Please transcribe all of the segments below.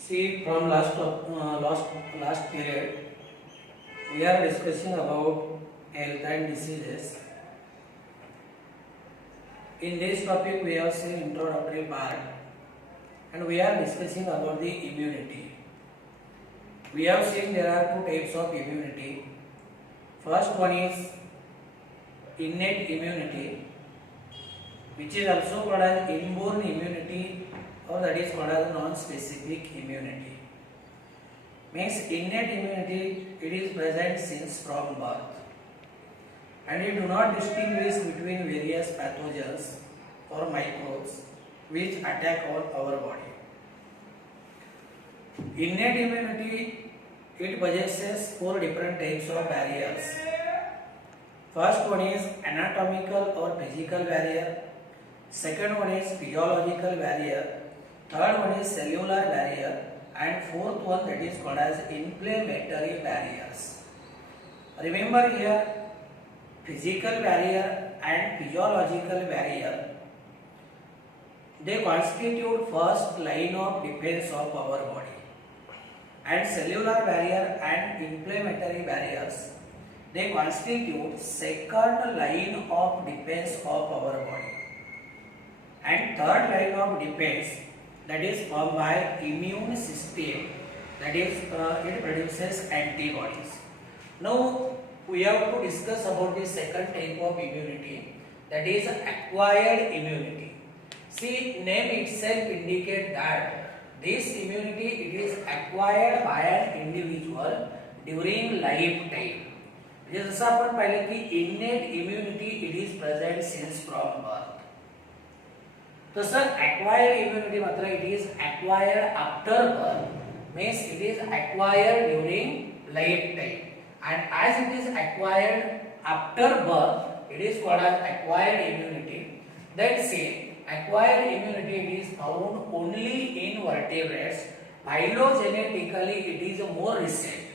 See, from last period, we are discussing about health and diseases. In this topic, we have seen introductory part, and we are discussing about the immunity. We have seen there are two types of immunity. First one is innate immunity, which is also called as inborn immunity, or that is called as non-specific immunity. Means innate immunity, it is present since from birth, and it do not distinguish between various pathogens or microbes which attack on our body. Innate immunity, it possesses four different types of barriers. First one is anatomical or physical barrier. Second one is physiological barrier. Third one is cellular barrier, and fourth one that is called as inflammatory barriers. Remember here, physical barrier and physiological barrier, they constitute first line of defense of our body, and cellular barrier and inflammatory barriers, they constitute second line of defense of our body, and third line of defense, that is formed by immune system, that is it produces antibodies. Now we have to discuss about the second type of immunity, that is acquired immunity. See, name itself indicate that this immunity, it is acquired by an individual during lifetime. जसं आपण पाहिले की innate immunity, it is present since from birth. तसं acquired immunity मात्र it is acquired after birth, means it is acquired during lifetime, and as it is acquired after birth, it is called as acquired immunity. Then say acquired immunity, it is found only in vertebrates. Phylogenetically it is more recent.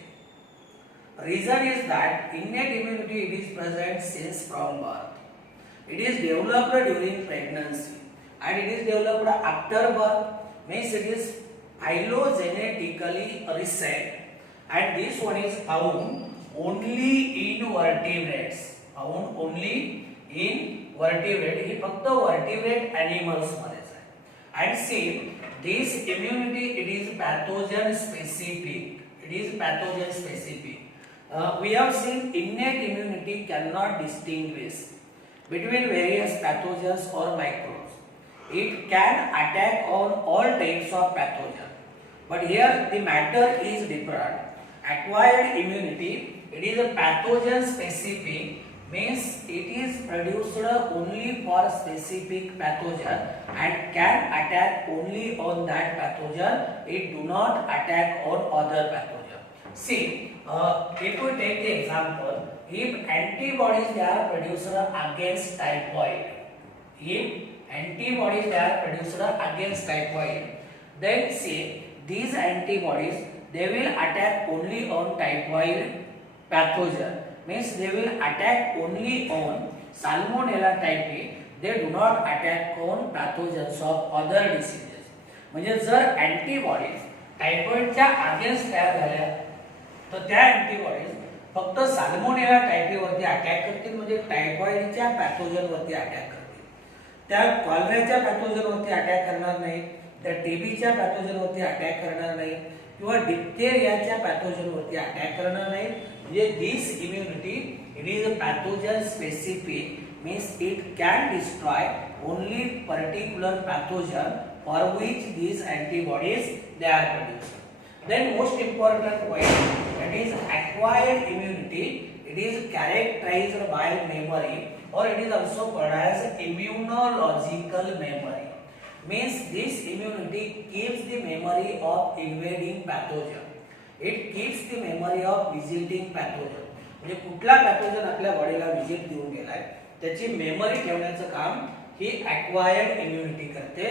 Reason is that innate immunity, it is present since from birth. It is developed during pregnancy, and it is developed after birth, means it is phylogenetically recent, and this one is found only in vertebrates. Found only in vertebrate. ही फक्त vertebrate animals मध्येच आहे. And see, this immunity, it is pathogen specific. It is pathogen specific. We have seen innate immunity cannot distinguish between various pathogens or microbes. It can attack on all types of pathogen, but here the matter is different. Acquired immunity, it is a pathogen specific, means it is produced only for specific pathogen and can attack only on that pathogen. It do not attack on other pathogen. See, if we take the example, if antibodies they are produced against typhoid, if antibodies they are produced against typhoid, then see, these antibodies, they will attack only on typhoid pathogen, means they will attack only on Salmonella typhi. They do not attack on pathogens of other diseases. म्हणजे जर antibodies टायफॉइडच्या against तयार झाल्या तर त्या antibodies फक्त salmonella typhi वरती attack करतील, म्हणजे टायफॉइडच्या पॅथोजन वरती अटॅक करतील. त्या कॉलरेच्या पॅथोजन वरती अटॅक करणार नाही, त्या टीबीच्या पॅथोजन वरती अटॅक करणार नाही, किंवा डिप्थेरियाच्या पॅथोजन वरती अटॅक करणार नाही. म्हणजे this immunity, it is a pathogen specific, means it can destroy only particular pathogen for which these antibodies they are produced. Then most important point, that is acquired immunity, it is characterized by memory, or it is also called as immunological memory, means this immunity keeps the memory of invading pathogen. It keeps the memory of visiting pathogen. म्हणजे कुठला pathogen आपल्या बॉडीला visit देऊन गेलाय त्याची memory ठेवण्याचं काम ही acquired immunity करते,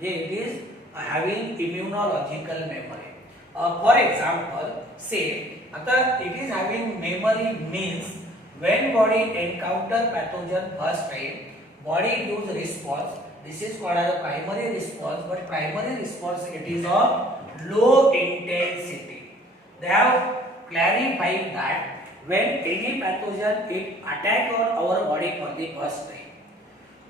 जे it is having immunological memory. For example, say आता it is having memory means when body encounter pathogen first time, body gives response this is called as a primary response, but primary response it is of low intensity. They have clarified that when any pathogen it attack on our body for the first time,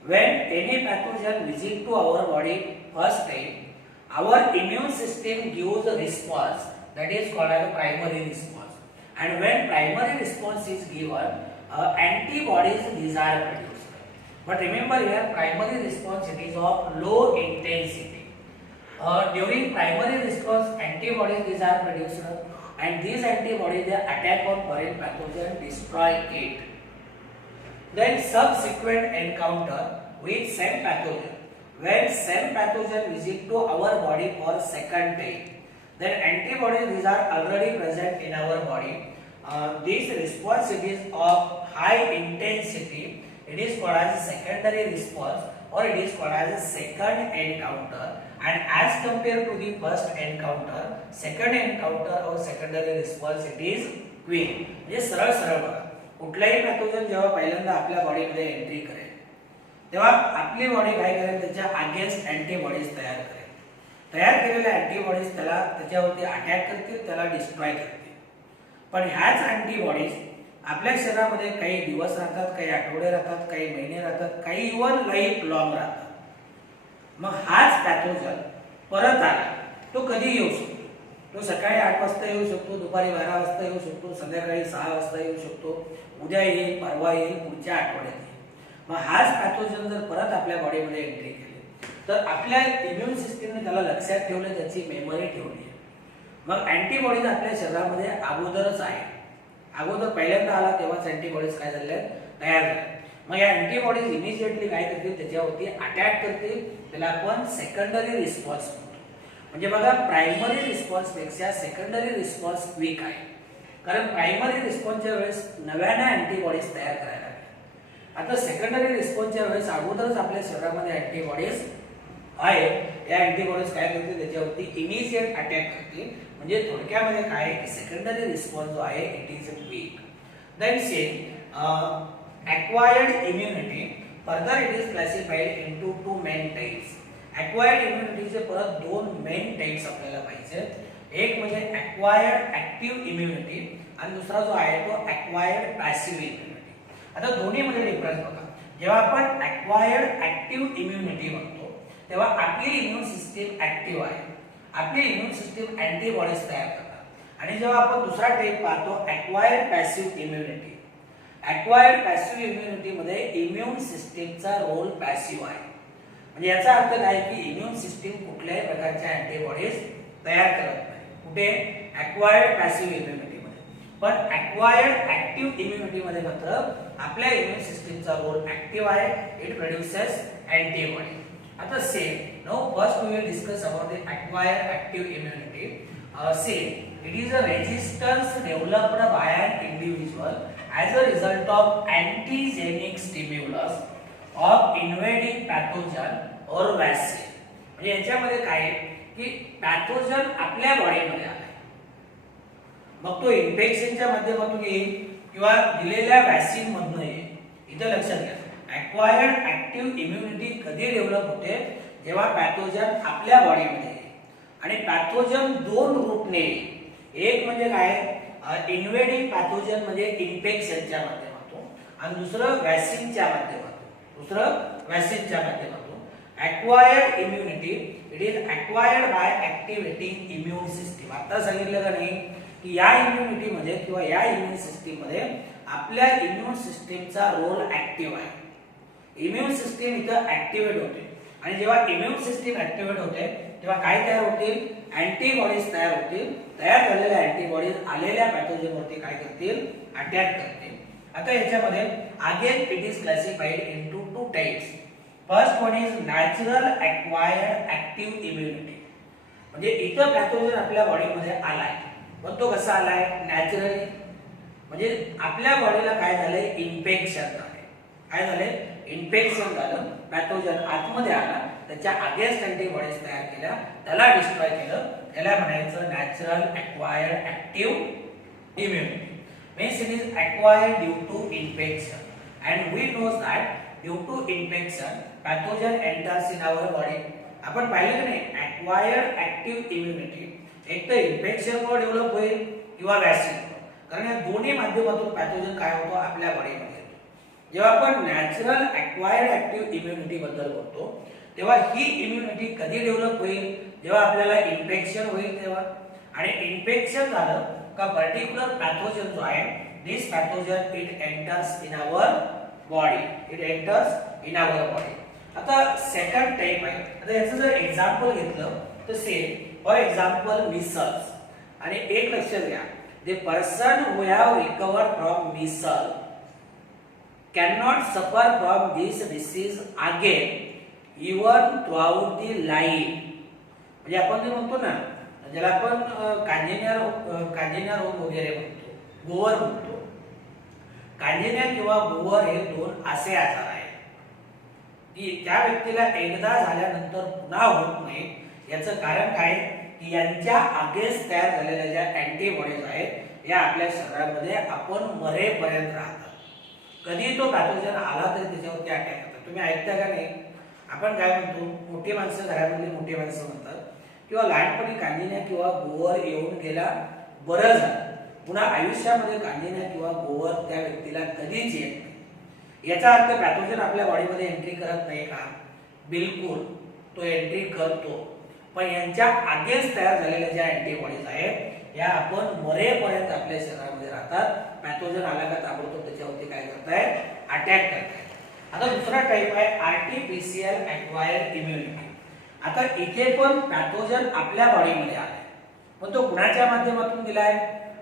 when any pathogen visit to our body first time, our immune system gives a response that is called as a primary response. And when primary response is given, antibodies these are produced. But remember here, primary response it is of low intensity. During primary response, antibodies these are produced, and these antibodies they attack on foreign pathogen, destroy it. Then subsequent encounter with same pathogen. When same pathogen visit to our body for second time, then antibodies these are already present in our body. This response it is of high intensity. It is called as a secondary response, or it is called as a second encounter. And as compared to the first encounter, second encounter or secondary response it is quick. म्हणजे सरळ सरळ बघा, कुठलाही pathogen जेव्हा पहिल्यांदा आपल्या बॉडीमध्ये entry करेल तेव्हा आपली बॉडी काय करेल, त्याच्या अगेन्स्ट अँटीबॉडीज तयार करेल. तयार केलेल्या अँटीबॉडीज त्याला त्याच्यावरती अटॅक करतील, त्याला डिस्ट्रॉय करतील. पण ह्याच अँटीबॉडीज आपल्या शरीरामध्ये काही दिवस राहतात, काही आठवडे राहतात, काही महिने राहतात, काही इव्हन लाईफ लॉंग राहतात. मग हाच पॅथोजन परत आला, तो कधी येऊ शकतो. तो सकाळी 8 वाजता येऊ शकतो, दुपारी 12 वाजता येऊ शकतो, संध्याकाळी 6 वाजता येऊ शकतो, उद्या येईल, परवा येईल, पुढच्या आठवड्यात येईल. मग हाच पॅथोजन जर परत आपल्या बॉडीमध्ये एंट्री केली तर आपल्या इम्युन सिस्टीमने त्याला लक्षात ठेवलं, त्याची मेमरी ठेवली. मग अँटीबॉडीज आपल्या शरीरामध्ये अगोदरच आहे. अगोदर पहिल्यांदा आला तेव्हाच अँटीबॉडीज काय झाले, तयार झाले. मग या अँटीबॉडीज इमिजिएटली काय करतील, त्याच्यावरती अटॅक करतील. त्याला आपण सेकंडरी रिस्पॉन्स म्हणतो. म्हणजे बघा, प्रायमरी रिस्पॉन्स पेक्षा सेकंडरी रिस्पॉन्स क्विक आहे. कारण प्रायमरी रिस्पॉन्सच्या वेळेस नव्याने अँटीबॉडीज तयार करायला लागल्या. आता सेकंडरी रिस्पॉन्सच्या वेळेस अगोदरच आपल्या शरीरामध्ये अँटीबॉडीज आहे. या अँटीबॉडीज काय करतील, त्याच्यावरती इमिजिएट अटॅक करतील. म्हणजे थोडक्यामध्ये काय आहे की सेकंडरी रिस्पॉन्स जो आहे it is quick. Then say acquired immunity, further it is classified into two main types. acquired immunity चे परत दोन मेन टाइप्स आपल्याला पाहिजे. एक म्हणजे acquired active immunity आणि दुसरा जो आहे तो acquired passive immunity. आता दोन्ही मध्ये डिफरन्स बघा. जेव्हा आपण acquired active immunity म्हणतो तेव्हा आपली इम्यून सिस्टीम ऍक्टिव्ह आहे, आपली इम्यून सिस्टीम अँटीबॉडीज तयार करतात. आणि जेव्हा आपण दुसरा टाइप पाहतो acquired passive immunity, acquired passive immunity मध्ये इम्यून सिस्टीमचा रोल पॅसिव्ह आहे. म्हणजे याचा अर्थ काय की इम्यून सिस्टीम कुठल्याही प्रकारच्या अँटीबॉडीज तयार करत नाही. कुठे, acquired passive immunity मध्ये. पण acquired active immunity मध्ये मात्र आपल्या इम्यून सिस्टीमचा रोल ऍक्टिव्ह आहे. It produces antibody. आता same now first we will discuss about the acquired active immunity. Same, it is a resistance developed by an individual as a result of antigenic stimulus of invading pathogen or vaccine. म्हणजे याच्यामध्ये काय आहे की pathogen आपल्या बॉडीमध्ये आलाय, मग तो इन्फेक्शनच्या माध्यमातून येईल किंवा दिलेल्या वॅक्सीन मधून येईल. इथे लक्षात घ्या, acquired active immunity कधी डेव्हलप होते, जेव्हा पॅथोजन आपल्या बॉडीमध्ये येईल. आणि पॅथोजन दोन रूपने येईल. एक म्हणजे काय, इन्व्हेडिंग पॅथोजन म्हणजे इन्फेक्शनच्या माध्यमातून, आणि दुसरं वॅक्सीनच्या माध्यमातून. acquired immunity it is acquired by activating immune system. आता सांगितलं का नाही की या इम्युनिटी मध्ये किंवा या इम्यून सिस्टीम मध्ये आपल्या इम्यून सिस्टीमचा रोल ऍक्टिव्ह आहे. इम्यून सिस्टीम इथं ऍक्टिव्हेट होते, आणि जेव्हा इम्यून सिस्टीम ऍक्टिव्हेट होते तेव्हा काय तयार होतील, अँटीबॉडीज तयार होतील. तयार झालेल्या अँटीबॉडीज आलेल्या पॅथोजन वरती काय करतील, अटॅक करतील. आता याच्यामध्ये again it is classified into two types. First one is natural acquired active immunity. म्हणजे इथं पॅथोजन आपल्या बॉडीमध्ये आलाय, पण तो कसा आलाय, नॅचरली. म्हणजे आपल्या बॉडीला काय झालंय, इन्फेक्शन झालंय. काय झालंय, इन्फेक्शन झालं, पॅथोजन आतमध्ये आला, त्याच्या अगेन्स्ट अँटीबॉडीज तयार केल्या, त्याला डिस्ट्रॉय केलं. त्याला म्हणायचं natural acquired active immunity. Means it is acquired due to infection, and we know that due to infection pathogen enters in our body. आपण पाहिलं की नाही acquired active immunity एक तर इन्फेक्शन मुळे डेव्हलप होईल किंवा वॅक्सिन, कारण या दोन्ही माध्यमातून पॅथोजन काय होतो आपल्या बॉडीमध्ये येतो. जेव्हा आपण नॅचरल acquired active immunity बद्दल बोलतो तेव्हा ही इम्युनिटी कधी डेव्हलप होईल, जेव्हा आपल्याला इन्फेक्शन होईल तेव्हा. आणि इन्फेक्शन झालं का पर्टिक्युलर पॅथोजन जो आहे this pathogen it enters in our body, it enters in our body. आता सेकंड टाइप आहे. आता याचं जर एक्झाम्पल घेतलं तर से फॉर एक्झाम्पल मिसल्स. आणि एक लक्षात घ्या, the person who have recovered from measles cannot suffer from this disease again even throughout the life. म्हणजे आपण जे म्हणतो ना ज्याला आपण कांजिण्या रोग वगैरे म्हणतो, गोवर म्हणतो. कांजिण्या किंवा गोवर हे दोन असे आजार आहेत की त्या व्यक्तीला एकदा झाल्यानंतर पुन्हा होत नाही. याचं कारण काय की यांच्या अगेन्स्ट तयार झालेल्या ज्या अँटीबॉडीज आहेत या आपल्या शरीरामध्ये आपण मरेपर्यंत राहतात. कधी तो पॅथोजन आला तरी त्याच्यावरती अटॅक करतात. तुम्ही ऐकता का नाही, आपण काय म्हणतो मोठी माणसं घरामधली मोठी माणसं म्हणतात किंवा लहानपणी कांजिण्या किंवा गोवर येऊन गेला बरं झालं, पुन्हा आयुष्यामध्ये कांजिण्या किंवा गोवर त्या व्यक्तीला कधीच येत नाही. याचा अर्थ पॅथोजन आपल्या बॉडीमध्ये एंट्री करत नाही का? बिलकुल तो एंट्री करतो, पण यांच्या अगेन्स्ट तयार झालेल्या ज्या अँटीबॉडीज आहेत या आपण मरेपर्यंत आपल्या शरीरामध्ये राहतात. पॅथोजन आला का ताबडतोब त्याच्यावरती काय करतायत, अटॅक करतायत. आता दुसरा टाइप आहे आर्टिफिशियल अक्वायर्ड इम्युनिटी. आता इथे पण पॅथोजन आपल्या बॉडीमध्ये आलाय, पण तो कुणाच्या माध्यमातून दिलाय?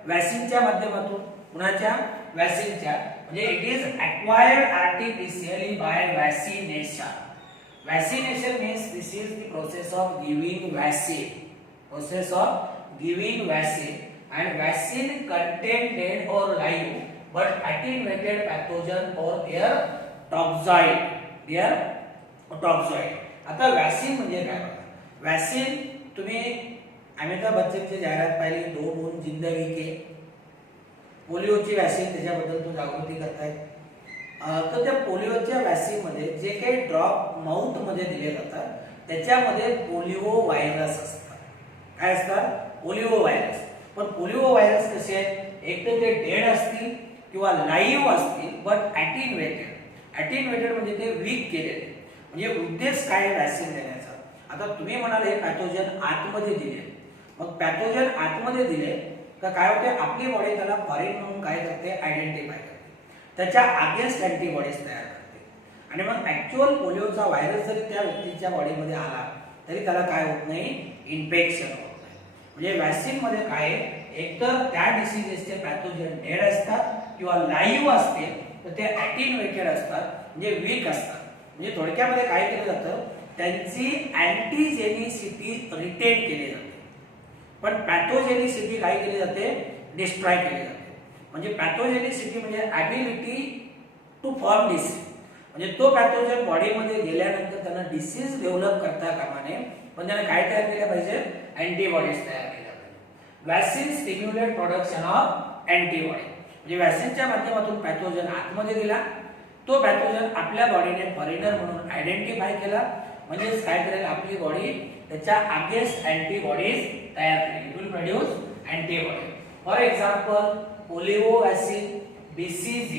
वॅक्सिनच्या माध्यमातून. कुणाच्या? वॅक्सिनच्या. म्हणजे it is acquired artificially by vaccination. Vaccination means this is the process of giving vaccine. Process of giving vaccine, and vaccine contain dead or live but attenuated pathogen or their toxoid. Their toxoid. आता vaccine म्हणजे काय? Vaccine तुम्ही अमिताभ बच्चनची जाहिरात पाहिली, 2 बूंद जिंदगी के. पोलिओची vaccine त्याच्याबद्दल तो जागृती करतायत. तर त्या पोलिओच्या वॅक्सिन मध्ये जे काही ड्रॉप माउथ मध्ये दिले जातात त्याच्यामध्ये पोलिओ व्हायरस असतात. काय असतात? Polio virus. पण पोलिओ व्हायरस कसे आहेत? एक तर ते डेड असतील किंवा लाईव्ह असतील बट अॅटिन्युएटेड. अॅटिन्युएटेड म्हणजे ते वीक केलेले. म्हणजे उद्देश काय वॅक्सिन देण्याचा? आता तुम्ही म्हणाल हे पॅथोजन आतमध्ये दिले, मग पॅथोजन आतमध्ये दिले तर काय होते आपली बॉडी त्याला फॉरेन म्हणून काय करते? आयडेंटिफाय करते, त्याच्या अगेन्स्ट अँटीबॉडीज तयार करते. आणि मग ऍक्च्युअल पोलिओचा व्हायरस जरी त्या व्यक्तीच्या बॉडीमध्ये आला तरी त्याला काय होत नाही? इन्फेक्शन होत नाही. म्हणजे वॅक्सिन मध्ये काय एकतर त्या डिसीजेसचे पॅथोजन डेड असतात किंवा लाईव्ह असतील तर ते अॅटिन्युएटेड असतात म्हणजे वीक असतात. म्हणजे थोडक्यामध्ये काय केलं जातं त्यांची अँटीजेनिसिटी रिटेन केली जाते, पण पॅथोजेनिसिटी काय केली जाते? डिस्ट्रॉय केली जाते. म्हणजे पॅथोजेनिसिटी म्हणजे ॲबिलिटी टू फॉर्म डिसीज. म्हणजे तो पॅथोजन बॉडीमध्ये गेल्यानंतर त्यांना डिसीज डेव्हलप करता कामा नये, पण त्याने काय तयार केलं पाहिजे? अँटीबॉडीज तयार केल्या पाहिजे. Vaccine stimulate production of antibody. म्हणजे वॅक्सिनच्या माध्यमातून पॅथोजन आतमध्ये गेला, तो पॅथोजन आपल्या बॉडीने फॉरेनर म्हणून आयडेंटिफाय केला, म्हणजे काय करेल आपली बॉडी त्याच्या अगेन्स्ट अँटीबॉडीज तयार करेल. It will produce antibody. For example polio vaccine, BCG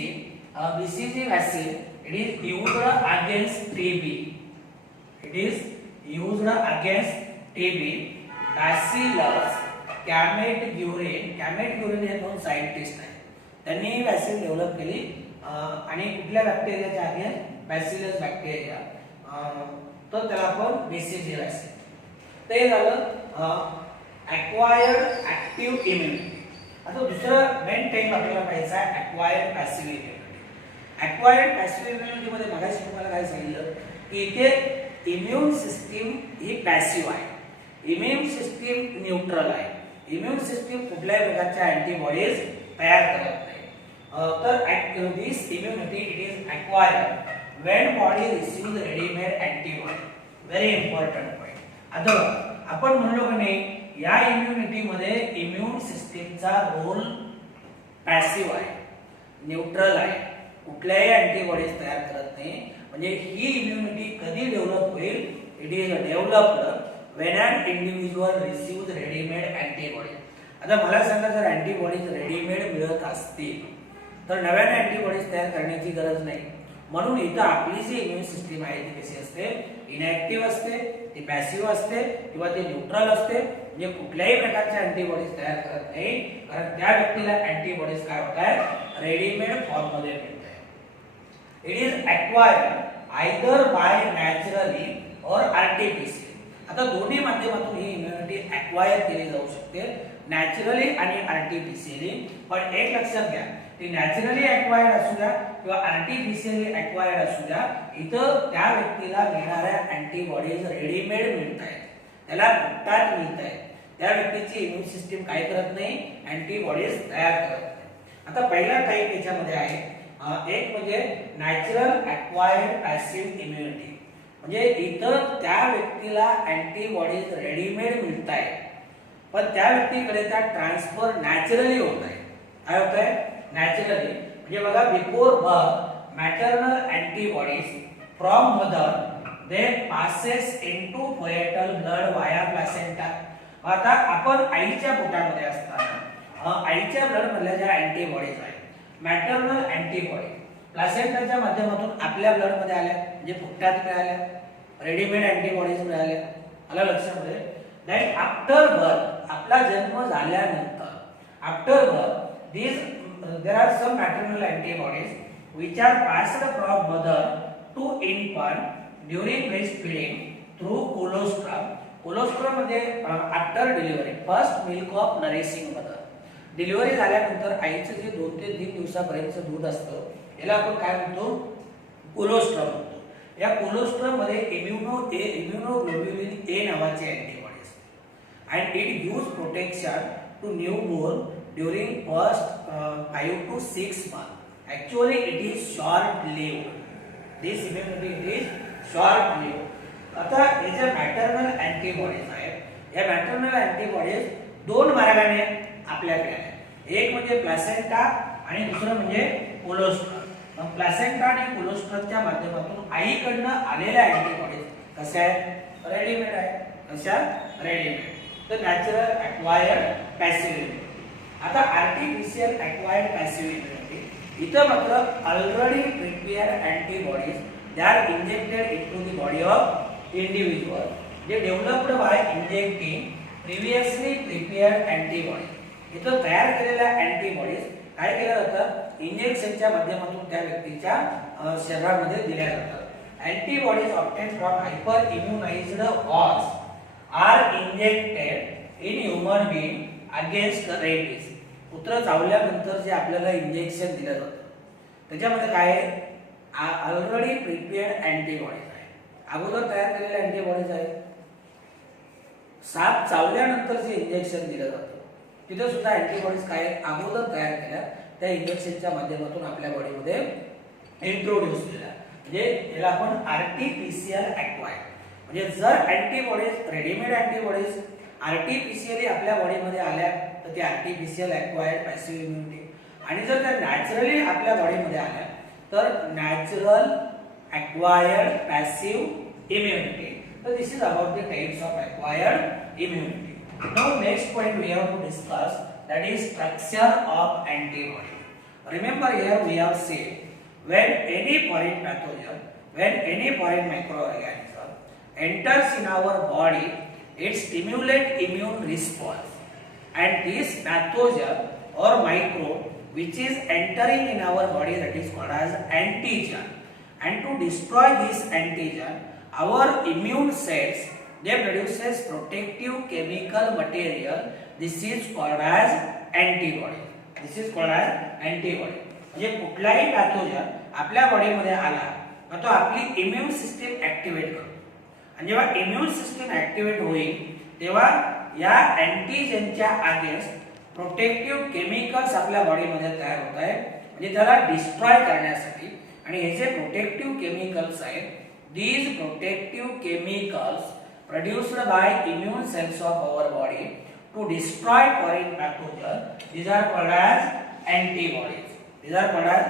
vaccine, it is used against TB. It is used against TB. Bacillus cameturin. Cameturin हे दोन सायंटिस्ट आहेत, त्यांनी वॅक्सिन डेव्हलप केली. आणि कुठल्या बॅक्टेरियाच्या अगेन्स्ट? Bacillus bacteria. तर त्याला आपण BCG वॅक्सिन. ते झालं अक्वायर्ड ऍक्टिव्ह इम्युनिटी. आता दुसरं मेन टाइप आपल्याला पाहायचा आहे acquired passive immunity. Acquired passive immunity मध्ये मगाशी तुम्हाला काय सांगितलं की इथे इम्युन सिस्टीम ही पॅसिव्ह आहे, इम्युन सिस्टीम न्यूट्रल आहे. इम्युन सिस्टीम कुठल्याही प्रकारच्या अँटीबॉडीज तयार करत नाही. तर this immunity it is acquired when body receive readymade antibody. Very important point. आता आपण म्हणलो की नाही या इम्युनिटी मध्ये इम्युन सिस्टीमचा रोल पॅसिव्ह आहे, न्यूट्रल आहे, कुठल्याही अँटीबॉडीज तयार करत नाही. म्हणजे ही इम्युनिटी कधी डेव्हलप होईल? It is developed when an individual receives readymade antibody. आता मला सांगा, जर अँटीबॉडीज रेडीमेड मिळत असतील तर नव्याने अँटीबॉडीज तयार करण्याची गरज नाही. म्हणून इथं आपली जी इम्युन सिस्टीम आहे ती कशी असते? इनॅक्टिव्ह असते, ती पॅसिव्ह असते किंवा ती न्यूट्रल असते. म्हणजे कुठल्याही प्रकारच्या अँटीबॉडीज तयार करत नाही, कारण त्या व्यक्तीला अँटीबॉडीज काय होत आहेत? रेडीमेड फॉर्म मध्ये मिळत आहे. It is acquired either by naturally or artificial. आता दोन्ही माध्यमातून ही इम्युनिटी अक्वायर केली जाऊ शकते, नॅचरली आणि आर्टिफिशियली. पण एक लक्षात घ्या, ती नॅचरली अक्वायर्ड असू द्या किंवा आर्टिफिशियली अक्वायर्ड असू द्या, इथं त्या व्यक्तीला मिळणाऱ्या अँटीबॉडीज रेडीमेड मिळत आहेत, त्याला फुकटात मिळत आहेत. त्या व्यक्तीची इम्युन सिस्टीम काय करत नाही? अँटीबॉडीज तयार करत नाही. आता पहिला टाइप याच्यामध्ये आहे, एक म्हणजे नॅचरल अक्वायर्ड पॅसिव्ह इम्युनिटी. म्हणजे इथं त्या व्यक्तीला अँटीबॉडीज रेडीमेड मिळत आहेत, पण त्या व्यक्तीकडे त्या ट्रान्सफर नॅचरली होत आहे. काय होत आहे? नॅचरली. म्हणजे बघा, before birth maternal antibodies from mother they passes into fetal blood via placenta. आता आपण आईच्या पोटामध्ये असताना आईच्या ब्लड मधल्या ज्या अँटीबॉडीज आहेत, मॅटर्नल अँटीबॉडी प्लासेंटाच्या माध्यमातून आपल्या ब्लड मध्ये आल्या, म्हणजे फुकटात मिळाल्या, रेडीमेड अँटीबॉडीज मिळाल्या. आला लक्षामध्ये? दॅट आफ्टर बर्थ, आपला जन्म झाल्यानंतर, after birth there are some maternal antibodies which are passed from mother to infant during breastfeeding through colostrum. Colostrum मध्ये after delivery first milk of nourishing mother. Delivery झाल्यानंतर आईचं जे 2 ते 3 दिवसापर्यंतचं दूध असतं, याला आपण काय म्हणतो? कोलोस्ट्रम म्हणतो. या कोलोस्ट्रम मध्ये इम्युनोग्लोब्युलिन ए नावाचे अँटीबॉडी असते and it gives protection to newborn during first 5 to 6 months. Actually it is short lived. This immunity is short lived. आता हे जे मॅटर्नल अँटीबॉडीज आहेत, या मॅटर्नल अँटीबॉडीज 2 मार्गाने आपल्याकडे आहेत. एक म्हणजे प्लासेंटा आणि दुसरं म्हणजे कोलोस्ट्रम. प्लासेंटा आणि कोलोस्ट्रमच्या माध्यमातून आईकडनं आलेल्या अँटीबॉडीज कशा आहेत? रेडीमेड आहेत. कशा? रेडीमेड. तर नॅचरल अक्वायर्ड पॅसिव्ह इम्युनिटी. आता आर्टिफिशियल अक्वायर्ड पॅसिव्ह इम्युनिटी, इथं मात्र already prepared antibodies they are injected into the body of individual, जे developed by injecting previously prepared antibody. इथं तयार केलेल्या अँटीबॉडीज काय केलं जातं? इंजेक्शनच्या माध्यमातून त्या व्यक्तीच्या शरीरामध्ये दिल्या जातात. Antibodies obtain from hyper immunized horse are injected in human being against rabies. कुत्र चावल्यानंतर जे आपल्याला इंजेक्शन दिलं जातं, त्याच्यामध्ये काय आहे? ऑलरेडी प्रिपेअर्ड अँटीबॉडीज आहे, अगोदर तयार केलेले अँटीबॉडीज आहेत. साप चावल्यानंतर जे इंजेक्शन दिलं जातं, तिथे सुद्धा अँटीबॉडीज काय आहेत? अगोदर तयार केल्या त्या इंजेक्शनच्या माध्यमातून आपल्या बॉडीमध्ये इंट्रोड्यूस केल्या. म्हणजे याला आपण आर्टिफिशियल अक्वायर्ड. म्हणजे जर अँटीबॉडीज रेडीमेड अँटीबॉडीज आर्टिफिशियली आपल्या बॉडीमध्ये आल्या तर ती आर्टिफिशियल अक्वायर्ड पॅसिव्ह इम्युनिटी. आणि जर त्या नॅचरली आपल्या बॉडीमध्ये आल्या तर नॅचरल अक्वायर्ड पॅसिव्ह इम्युनिटी. तर this is about the types of acquired immunity. Now next point we have to discuss, that is structure of antibody. Remember here we have said when any foreign pathogen, when any foreign microorganism enters in our body, it stimulates immune response, and this pathogen or microbe which is entering in our body, that is called as antigen, and to destroy this antigen our immune cells, they produces protective chemical material. This is called as antibody. This is called as antibody. म्हणजे कुठलाही pathogen आपल्या बॉडीमध्ये आला तर तो आपली immune system activate करतो, आणि जेव्हा इम्युन सिस्टीम ऍक्टिव्हेट होईल तेव्हा या अँटीजेनच्या अगेन्स्ट प्रोटेक्टिव्ह केमिकल्स आपल्या बॉडीमध्ये तयार होत आहेत, म्हणजे त्याला डिस्ट्रॉय करण्यासाठी. आणि हे जे प्रोटेक्टिव्ह केमिकल्स आहेत, these protective chemicals produced by immune cells of our body to destroy foreign pathogen, these are called as antibodies. These are called as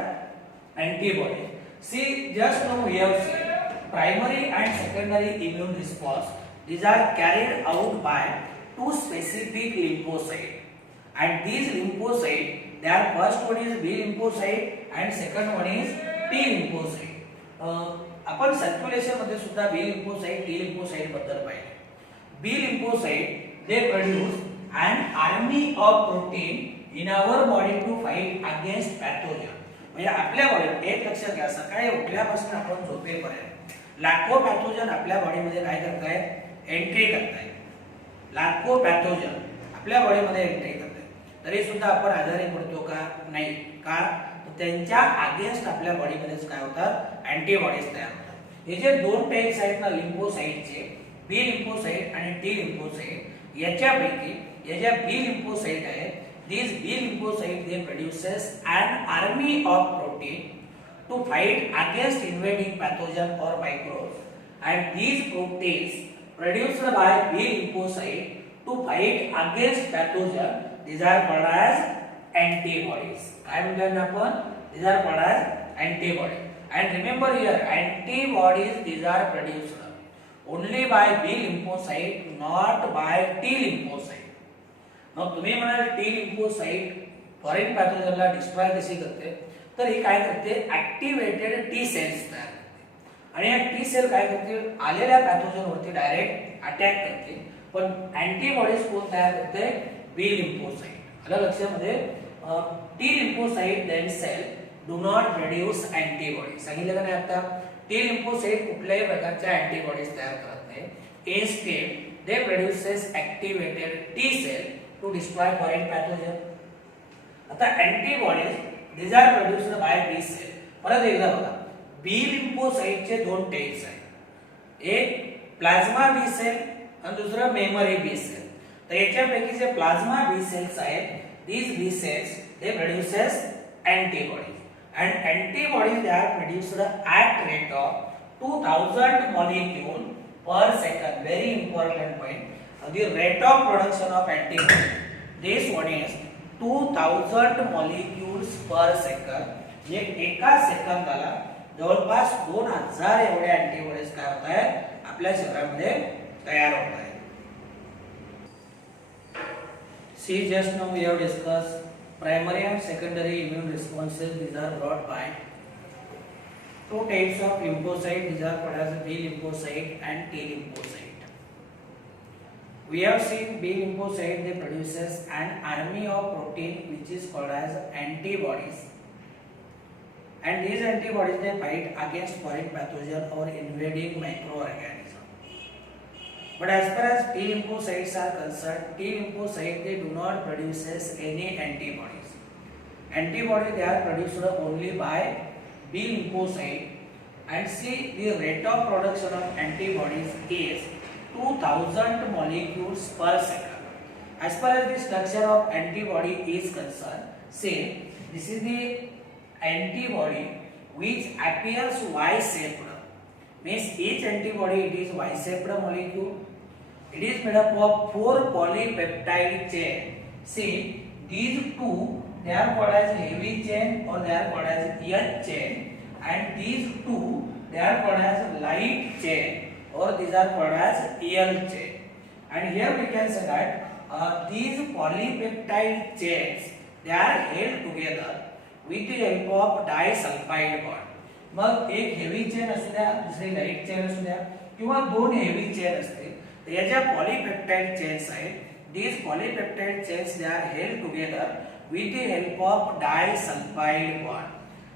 antibodies. See, just now we have seen primary and secondary immune response. These are carried out by two specific lymphocytes, and these lymphocytes, their first one is B lymphocyte and second one is T lymphocyte. आपण circulation मध्ये सुद्धा B lymphocyte, T lymphocyte बद्दल पाहिले. B lymphocyte they produce an army of protein in our body to fight against pathogen. म्हणजे आपल्या बॉडीत एक लक्षात घ्या, सकाळी उठल्यापासून आपण झोपेपर्यंत लाखो पॅथोजन आपल्या बॉडीमध्ये काय करतायत, एंट्री करतायत. लाखो पॅथोजन आपल्या बॉडीमध्ये एंट्री करतायत, तरी सुद्धा आपण आजारी पडतो का, नाही. का, तर त्यांच्या अगेन्स्ट आपल्या बॉडीमध्येच काय होतात, अँटीबॉडीज तयार होतात. हे जे दोन टाइप्स आहेत ना लिम्फोसाइटचे, बी लिम्फोसाइट आणि टी लिम्फोसाइट, याच्यापैकी या ज्या बी लिम्फोसाइट आहेत, these B lymphocytes they produces an army of protein to fight against invading pathogen or microbes, and these proteins produced by B lymphocyte to fight against pathogen, these are called as antibodies. काय म्हणतात आपण, these are called as antibodies. And remember here, antibodies these are produced only by B lymphocyte, not by T lymphocyte. मग तुम्ही म्हणाल T lymphocyte foreign पॅथोजनला destroy कशी करते, तर ही काय करते, ऍक्टिव्हेटेड टी सेल्स तयार करते, आणि या टी सेल काय करते, आलेल्या पॅथोजनवरती डायरेक्ट अटॅक करते. पण अँटीबॉडीज कोण तयार करते, बी लिम्फोसाइट. आलं लक्षामध्ये, T lymphocyte then cell do not produce antibody. सांगितलं का नाही आता, टी लिम्फोसाइट कुठल्याही प्रकारच्या अँटीबॉडीज तयार करत नाही. Instead they produces activated T cell to destroy foreign pathogen. आता antibodies these are produced by B cell. परत एकदा बघा, B lymphocyte चे दोन टाइप्स आहेत, एक प्लाझ्मा B सेल आणि दुसरं मेमरी B सेल. तर याच्यापैकी जे प्लाझ्मा B सेल्स आहेत, these B cells they produces antibodies, and antibodies they are produced at rate of 2000 molecule per second. Very important point. The rate of production of antibody, this one is 2000 molecules per second. जे एका सेकंदाला जवळपास 2000 एवढे antibodies काय होत आहेत आपल्या शरीरामध्ये तयार होत आहेत. See, just now we have discussed primary and secondary immune responses. These are brought by two types of lymphocyte. These are called as B lymphocyte and T lymphocyte. We have seen B lymphocyte they produces an army of protein which is called as antibodies, and these antibodies they fight against foreign pathogen or invading microorganism. But as far as T lymphocytes are concerned, T lymphocyte they do not produces any antibodies. Antibodies they are produced only by B lymphocyte, and see the rate of production of antibodies is 2000 molecules per second. As far as the structure of antibody is concerned, say this is the antibody which appears Y-shaped. Means each antibody it is Y-shaped molecule. It is made up of 4 polypeptide chain. See, these two they are called as heavy chain or they are called as H chain, and these two they are called as light chain or these are called as L chain. And here we can say that these polypeptide chains they are held together with the help of disulfide bond. मग एक heavy chain असू द्या, दुसरी light chain असू द्या, किंवा दोन heavy chain असतील, तर या ज्या पॉलीपेप्टाइड चेन्स आहेत, these polypeptide chains they are held together with the help of disulfide bond.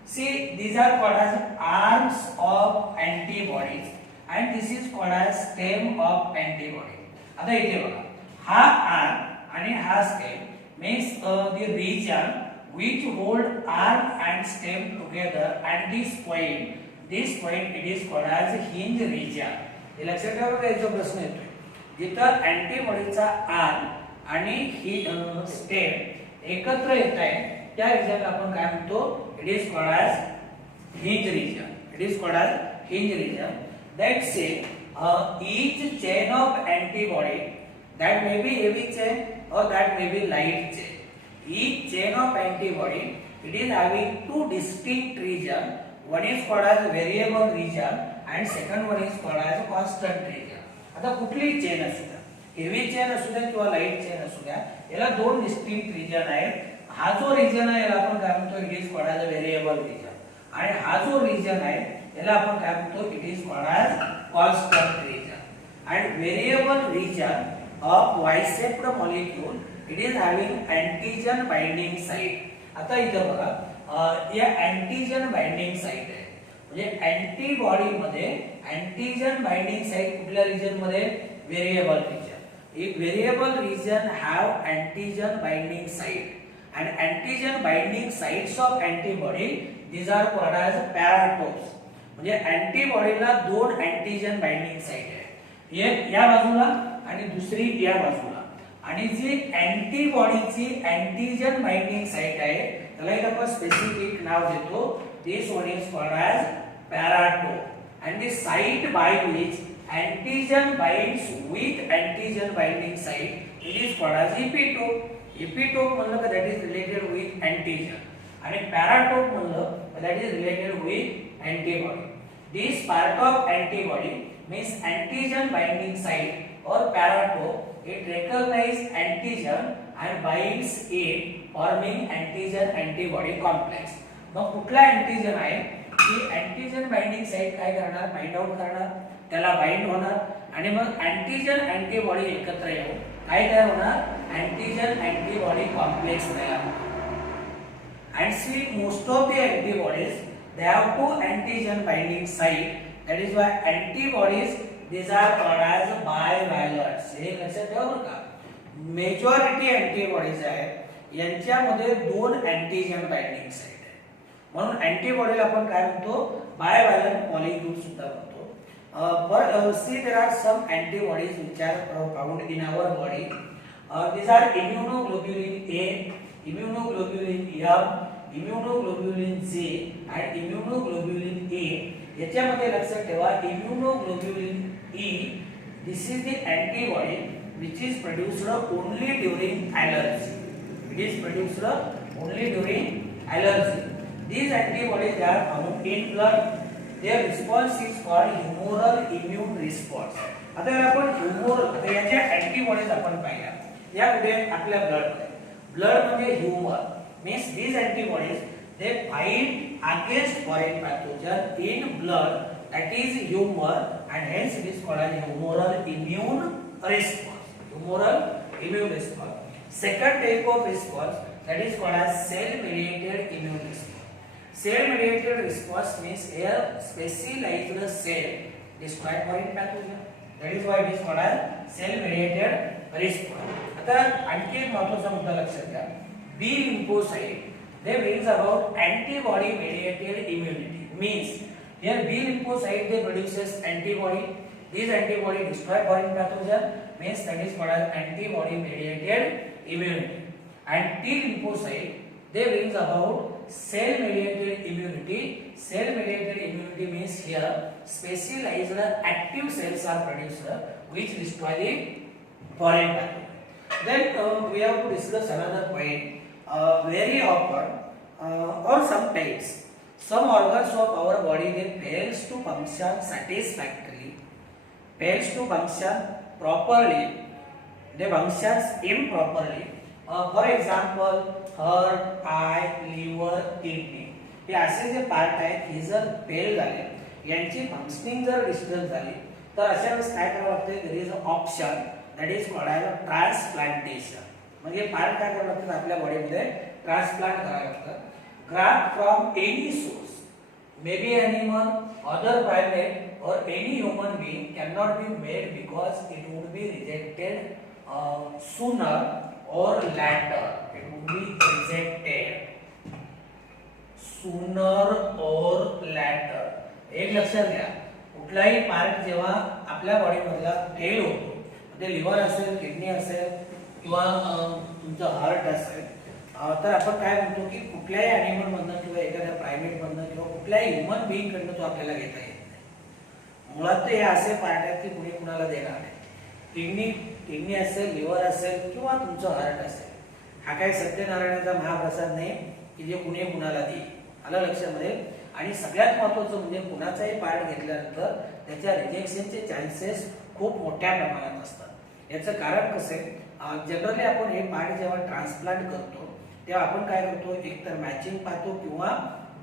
See, these are called as arms of antibodies, and this is called as stem of antibody. आता इथे बघा, हा arm आणि हा stem means the region which hold arm and stem together, and this point it is called as hinge region. हे लक्षात ठेवा का, याचा प्रश्न येतोय, जिथं अँटीबॉडीचा आर्म आणि ही स्टेम एकत्र येत आहे त्या रिजनला आपण काय म्हणतो, it is called as hinge region. It is called as hinge region. That say each chain of antibody that may be heavy chain or that may be light chain. Each chain of antibody it is having two distinct region one is called as variable region and second one is called as constant region. आता कुठली chain असू द्या, heavy chain असू द्या किंवा light chain असू द्या, याला दोन डिस्टिंक्ट रिजन आहेत. हा जो रिजन आहे याला आपण काय म्हणतो, it is called as variable region, आणि हा जो रिजन आहे याला आपण काय म्हणतो, it is called as constant region. And variable region of bicepped molecule it is having antigen binding site. आता इथं बघा, या अँटीजन बाइंडिंग साइट आहे, म्हणजे अँटीबॉडी मध्ये अँटीजन बाइंडिंग साइट कुठल्या रिजन मध्ये, व्हेरिएबल रिजन. एक variable region have antigen binding site and antigen binding sites of antibody, these are called as paratopes. म्हणजे अँटीबॉडीला दोन अँटीजन बाइंडिंग साइट आहे, एक या बाजूला आणि दुसरी या बाजूला. आणि जी अँटीबॉडीची अँटीजन बाइंडिंग साइट आहे त्याला एक आपण स्पेसिफिक नाव देतो, this one is called as paratope. and the site by which antigen binds with antigen binding site it is called as epitope. epitope म्हणलं का that is related with antigen, आणि paratope म्हणलं that is related with antibody. This part of antibody means antigen binding site or paratope. It recognizes antigen and binds it forming antigen antibody complex. मग कुठला antigen आहे की antigen binding site काय करणार, bind out करणार, त्याला bind होणार, आणि मग अँटीजन अँटीबॉडी एकत्र येऊन काय तयार होणार, अँटीजन अँटीबॉडी कॉम्प्लेक्स तयार होणार. And see, most of the antibodies they have two antigen binding site, that is why antibodies these are called as bivalents. हे लक्षात ठेवा बरं का, मेजॉरिटी अँटीबॉडीज आहेत यांच्यामध्ये दोन अँटीजन बाइंडिंग साइट आहे, म्हणून अँटीबॉडीला आपण काय म्हणतो, बायवॅलंट मॉलिक्यूल सुद्धा म्हणतो. But see, there are some antibodies which are found in our body. These are immunoglobulin A, immunoglobulin M, immunoglobulin Z and immunoglobulin A. याच्यामध्ये लक्षात ठेवा, immunoglobulin E, this is the antibody which is produced only during allergy. It is produced only during allergy. These antibodies are found in blood. Their response is called humoral immune response. आता आपण humoral याच्या antibodies आपण पाहिल्या, या कुठे आपल्या blood मध्ये. Blood म्हणजे humour means these antibodies they fight against foreign pathogen in blood, that is humor, and hence it is called as humoral immune response. Humoral immune response. Second type of response that is called as cell mediated immune response. Cell mediated response means a specialized cell destroy foreign pathogen, that is why it is called as cell mediated response. आता आणखी एक महत्त्वाचा मुद्दा लक्षात घ्या, B lymphocyte they brings about antibody mediated immunity, means here B lymphocyte they produces antibody, these antibody destroy foreign pathogen, means that is called as antibody mediated immunity. And T lymphocyte they brings about cell mediated immunity. Cell mediated immunity means here specialized active cells are produced which destroy the foreign pathogen. Then we have to discuss another point. Very often or sometimes some organs of our body they fails to function satisfactorily, fails to function properly, they functions improperly. For example, heart, eye, liver, kidney, हे असे जे part आहेत हे जर fail झाले, यांची functioning जर disturb झाली, तर अशा वेळेस काय करावं लागते, there is a option that is called as transplantation. म्हणजे पार्ट काय करावं लागतं, आपल्या बॉडीमध्ये ट्रान्सप्लांट करावं लागतं. Graft from any source, may be animal, other primate or any human being cannot be made because it would be rejected sooner or later. It would be rejected sooner or later. एक लक्षात घ्या, कुठलाही part जेव्हा आपल्या body मधला fail होतो, ते liver असेल, किडनी असेल किंवा तुमचं हार्ट असेल, तर आपण काय म्हणतो की कुठल्याही ॲनिमल मधनं किंवा एखाद्या प्रायमेट मधनं किंवा कुठल्याही ह्युमन बिईंग कडनं तो आपल्याला घेता येत नाही. मुळात ते असे पार्ट आहेत की कुणी कुणाला देणार नाही. किडनी असेल, लिव्हर असेल किंवा तुमचं हार्ट असेल, हा काही सत्यनारायणाचा महाप्रसाद नाही की जे कुणी कुणाला देईल. आलं लक्षामध्ये. आणि सगळ्यात महत्त्वाचं म्हणजे कुणाचाही पार्ट घेतल्यानंतर त्याच्या रिजेक्शनचे चान्सेस खूप मोठ्या प्रमाणात असतात. याचं कारण कसं आहे, जनरली आपण हे पार्ट जेव्हा ट्रान्सप्लांट करतो तेव्हा आपण काय करतो, एकतर मॅचिंग पाहतो किंवा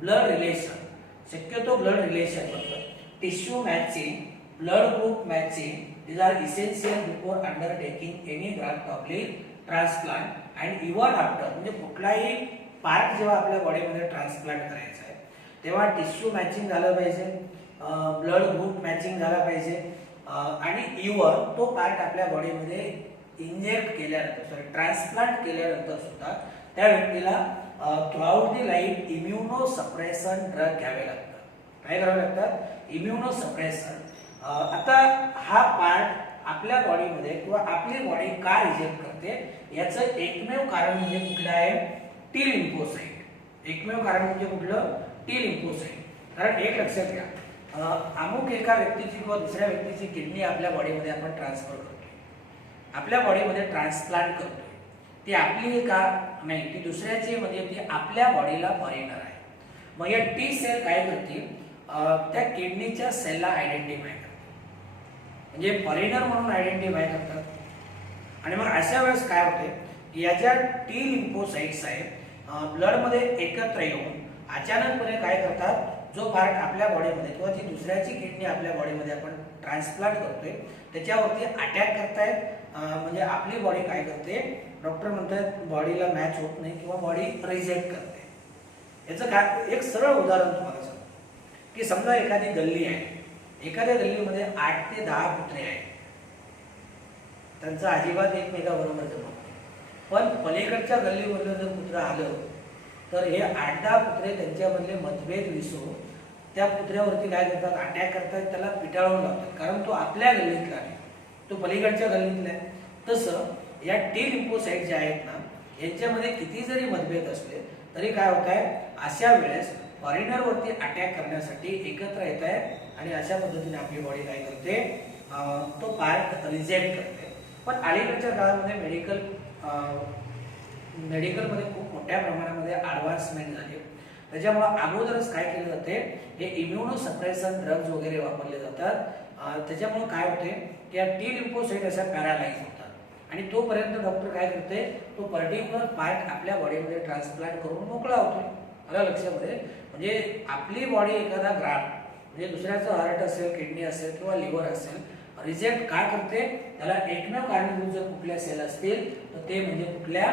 ब्लड रिलेशन, शक्यतो ब्लड रिलेशन बघतो. Tissue matching, blood group matching, these are essential before undertaking any graft public transplant and even after. म्हणजे कुठलाही पार्ट जेव्हा आपल्या बॉडीमध्ये ट्रान्सप्लांट करायचा आहे तेव्हा टिश्यू मॅचिंग झालं पाहिजे, ब्लड ग्रुप मॅचिंग झाला पाहिजे आणि इवन तो पार्ट आपल्या बॉडीमध्ये इंजेक्ट केल्यानंतर, सॉरी ट्रान्सप्लांट केल्यानंतर सुद्धा त्या व्यक्तीला थ्रूआउट दी लाईफ इम्युनो सप्रेशन ड्रग घ्यावे लागतात. काय करावे लागतात? Immuno suppression. आता हा पार्ट आपल्या बॉडीमध्ये किंवा आपली बॉडी का रिजेक्ट करते याचं एकमेव कारण म्हणजे कुठलं आहे? T lymphocyte. एकमेव कारण म्हणजे कुठलं? T lymphocyte. कारण एक लक्षात घ्या, अमुक एका व्यक्तीची किंवा दुसऱ्या व्यक्तीची किडनी आपल्या बॉडीमध्ये आपण ट्रान्सफर करतोय, आपल्या बॉडीमध्ये ट्रान्सप्लांट करतोय, ती आपली का नाही, ती दुसऱ्याची, म्हणजे ती आपल्या बॉडीला फॉरेनर आहे. मग या टी सेल काय करतील? त्या किडनीच्या सेलला आयडेंटिफाय करतात, म्हणजे फॉरेनर म्हणून आयडेंटिफाय करतात. आणि मग अशा वेळेस काय होते, या ज्या टी लिम्फोसाइट्स आहेत ब्लडमध्ये एकत्र येऊन अचानकपणे काय करतात, जो पार्ट आपल्या बॉडीमध्ये किंवा जी दुसऱ्याची किडनी आपल्या बॉडीमध्ये आपण ट्रान्सप्लांट करतोय त्याच्यावरती अटॅक करतायत. म्हणजे आपली बॉडी काय करते, डॉक्टर म्हणतात बॉडीला मॅच होत नाही किंवा बॉडी रिजेक्ट करते. याचं काय, एक सरळ उदाहरण तुम्हाला सांगतो की समजा एखादी गल्ली आहे, एखाद्या गल्लीमध्ये 8 ते 10 कुत्रे आहेत, त्यांचं अजिबात एकमेकाबरोबर जमत नाही. पण पलीकडच्या गल्लीमधलं जर कुत्रं आलं तर हे 8-10 कुत्रे त्यांच्यामधले मतभेद विसरून त्या कुत्र्यावरती काय करतात, अटॅक करतात, त्याला पिटाळून लावतात, कारण तो आपल्या गल्लीतला आहे, तो पलीकडच्या गल्लीतला आहे. तसं या टी लिम्फोसाइट जे आहेत ना, यांच्यामध्ये किती जरी मतभेद असले तरी काय होत आहे, अशा वेळेस फॉरेनरवरती अटॅक करण्यासाठी एकत्र येत आहे आणि अशा पद्धतीने आपली बॉडी काय करते, तो पार्ट रिजेक्ट करते. पण अलीकडच्या काळामध्ये मेडिकलमध्ये खूप मोठ्या प्रमाणामध्ये ॲडव्हान्समेंट झाली. त्याच्यामुळे अगोदरच काय केलं जाते, हे इम्युनो सप्रेशन ड्रग्ज वगैरे वापरले जातात. त्याच्यामुळे काय होते की या टी लिम्फोसाइट अशा पॅरालाइज होतात आणि तोपर्यंत डॉक्टर काय करते, तो पर्टिक्युलर पार्ट आपल्या बॉडीमध्ये ट्रान्सप्लांट करून मोकळा होतो. आलं लक्षामध्ये? म्हणजे आपली बॉडी एखादा ग्राफ्ट, म्हणजे दुसऱ्याचं हार्ट असेल, किडनी असेल किंवा लिव्हर असेल, रिजेक्ट का करते, त्याला एकमेव कारणीभूत जर कुठल्या सेल असतील तर ते म्हणजे कुठल्या,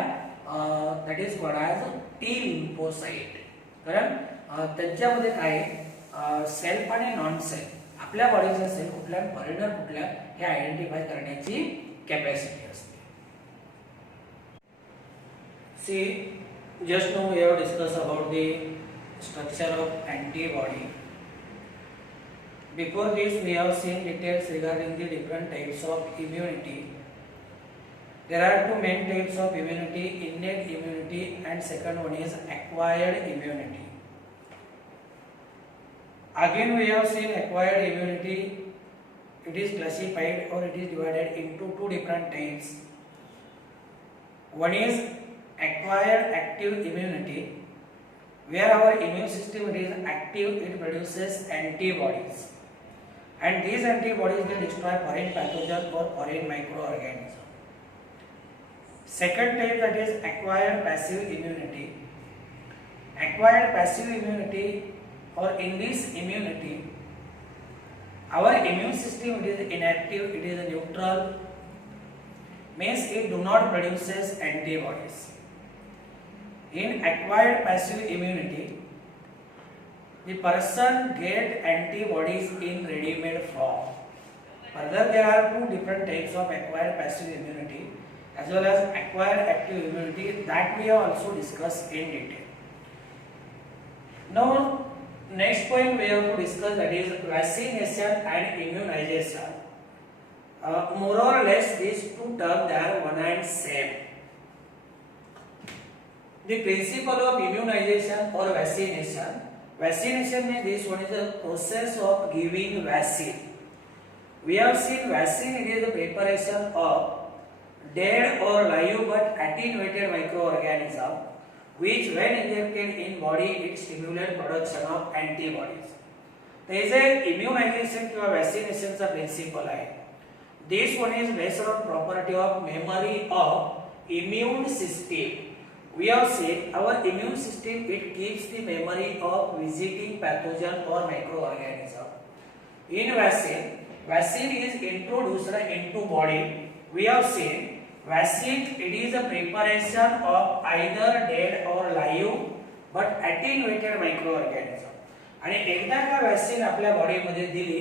that is called as T lymphocyte. कारण त्यांच्यामध्ये काय सेल्फ आणि नॉन सेल्फ, आपल्या बॉडीच्या सेल कुठल्या, फॉरेनर कुठल्या, हे आयडेंटिफाय करण्याची कॅपॅसिटी असते. See, just now we have discussed about the structure of antibody. Before this we have seen details regarding the different types of immunity. There are two main types of immunity, innate immunity and second one is acquired immunity. Again we have seen acquired immunity, it is classified or it is divided into two different types. One is acquired active immunity, where our immune system is active, it produces antibodies and these antibodies they destroy foreign pathogen or foreign microorganism. Second type, that is acquired passive immunity. Acquired passive immunity, or in this immunity our immune system it is inactive, it is neutral, means it do not produces antibodies. In acquired passive immunity, the person get antibodies in ready-made form. Further, there are two different types of acquired passive immunity as well as acquired active immunity that we have also discussed in detail. Now, next point we have to discuss, that is vaccination and immunization. More or less these two terms they are one and same. The principle of immunization or vaccination. Vaccination means this one is the process of giving vaccine. We have seen vaccine, it is the preparation of dead or live but attenuated microorganism which when injected in body it stimulate production of antibodies. तर हे जे immunisation किंवा वॅक्सिनेशनचा principal आहे, this one is based on property of memory of immune system. We have said our immune system, it keeps the memory of visiting pathogen or microorganism. In vaccine is introduced into body. We have seen vaccine, it is a preparation of either dead or live but attenuated microorganism. आणि एकदा का vaccine आपल्या बॉडीमध्ये दिली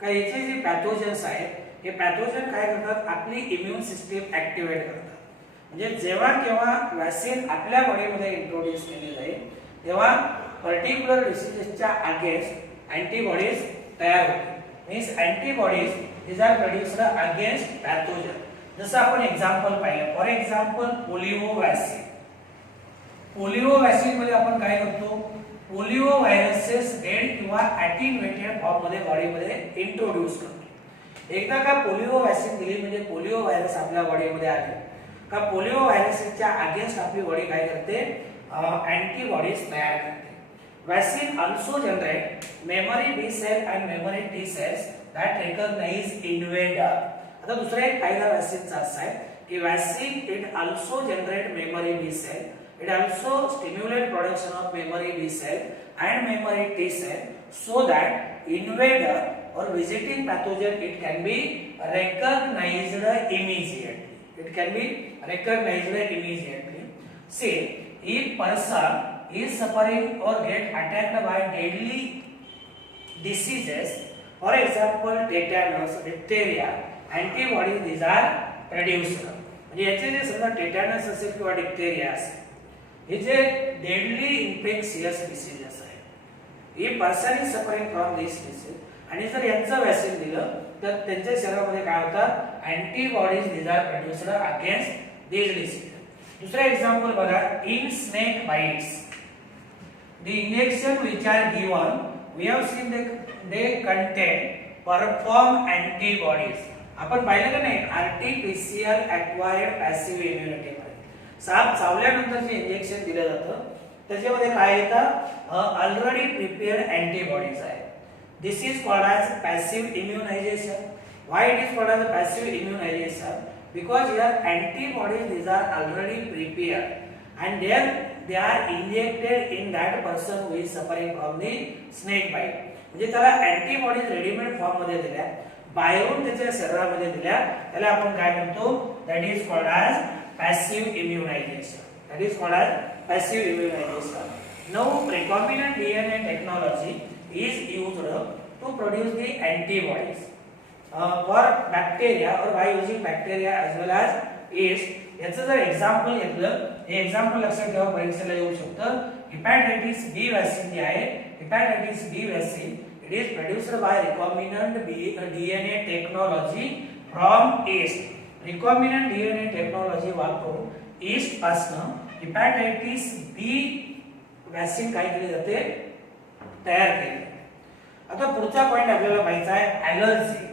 का याचे जे pathogens आहेत हे पॅथोजन काय करतात, आपली इम्युन सिस्टीम ऍक्टिव्हेट करतात. म्हणजे जेव्हा केव्हा वॅक्सीन आपल्या बॉडीमध्ये इंट्रोड्यूस केली जाईल तेव्हा पर्टिक्युलर डिसीजेसच्या अगेन्स्ट अँटीबॉडीज तयार होतील. Means antibodies is are produced against pathogen. जसं आपण एक्झाम्पल पाहिलं, for example polio vaccine. Polio vaccine मध्ये आपण काय करतो, पोलिओ व्हायरसेस डेड किंवा ॲटिन्युएटेड फॉर्म मध्ये बॉडीमध्ये इंट्रोड्यूस करतो. एकदा का पोलिओ वॅक्सीन दिली म्हणजे पोलिओ व्हायरस आपल्या बॉडीमध्ये आले का पोलिओ व्हायरसच्या अगेन्स्ट आपली बॉडी काय करते, अँटीबॉडीज तयार करते. Vaccine also generate memory B cell and memory T cells that recognise invader. आता दुसरा एक फायदा वॅक्सीनचा असा आहे की vaccine it also generate memory B cell, it also stimulate production of memory B cell and memory T cell so that invader or visiting pathogen it can be recognized immediately. It can be recognized immediately. Say if person is suffering or get attacked by deadly diseases, for example tetanus, diphtheria, antibodies these are produced. म्हणजे याचे जे समजा टेटॅनस असेल किंवा diphtheria असेल हे जे deadly infectious diseases आहे, if person is suffering from this disease आणि जर यांचं वॅक्सीन दिलं तर त्यांच्या शरीरामध्ये काय होतं, antibodies these are produced against these diseases. दुसरा एक्झाम्पल बघा, in snake bites the injection which are given we have seen they contain perform antibodies. आपण पाहिलं का नाही, आर्टिफिशियल ॲक्वायर्ड पॅसिव्ह इम्युनिटी. साप चावल्यानंतर जे इंजेक्शन दिलं जातं त्याच्यामध्ये काय येतं, ऑलरेडी प्रिपेअर्ड अँटीबॉडीज आहे. This is called as passive immunization. Why it is called as passive immunization? Because here antibodies these are already prepared and they are injected in that person who is suffering from the snake bite. म्हणजे त्याला antibodies readymade form मध्ये दिल्या, बाहेरून त्याच्या शरीरामध्ये दिल्या, त्याला आपण काय म्हणतो, that is called as passive immunisation. That is called as passive immunisation. Now recombinant DNA technology is used to produce the antibodies for bacteria or by using bacteria as well as yeast. याचं जर example घेतलं, हे example लक्षात ठेवा, परीक्षेला येऊ शकतं. Hepatitis B vaccine जी आहे, hepatitis B vaccine it is produced by recombinant DNA technology from yeast. Recombinant DNA technology वापरून yeast पासून हेपॅटायटिस बी वॅक्सीन काय केली जाते, तयार केली. आता पुढचा पॉइंट आपल्याला पाहायचा आहे ॲलर्जी.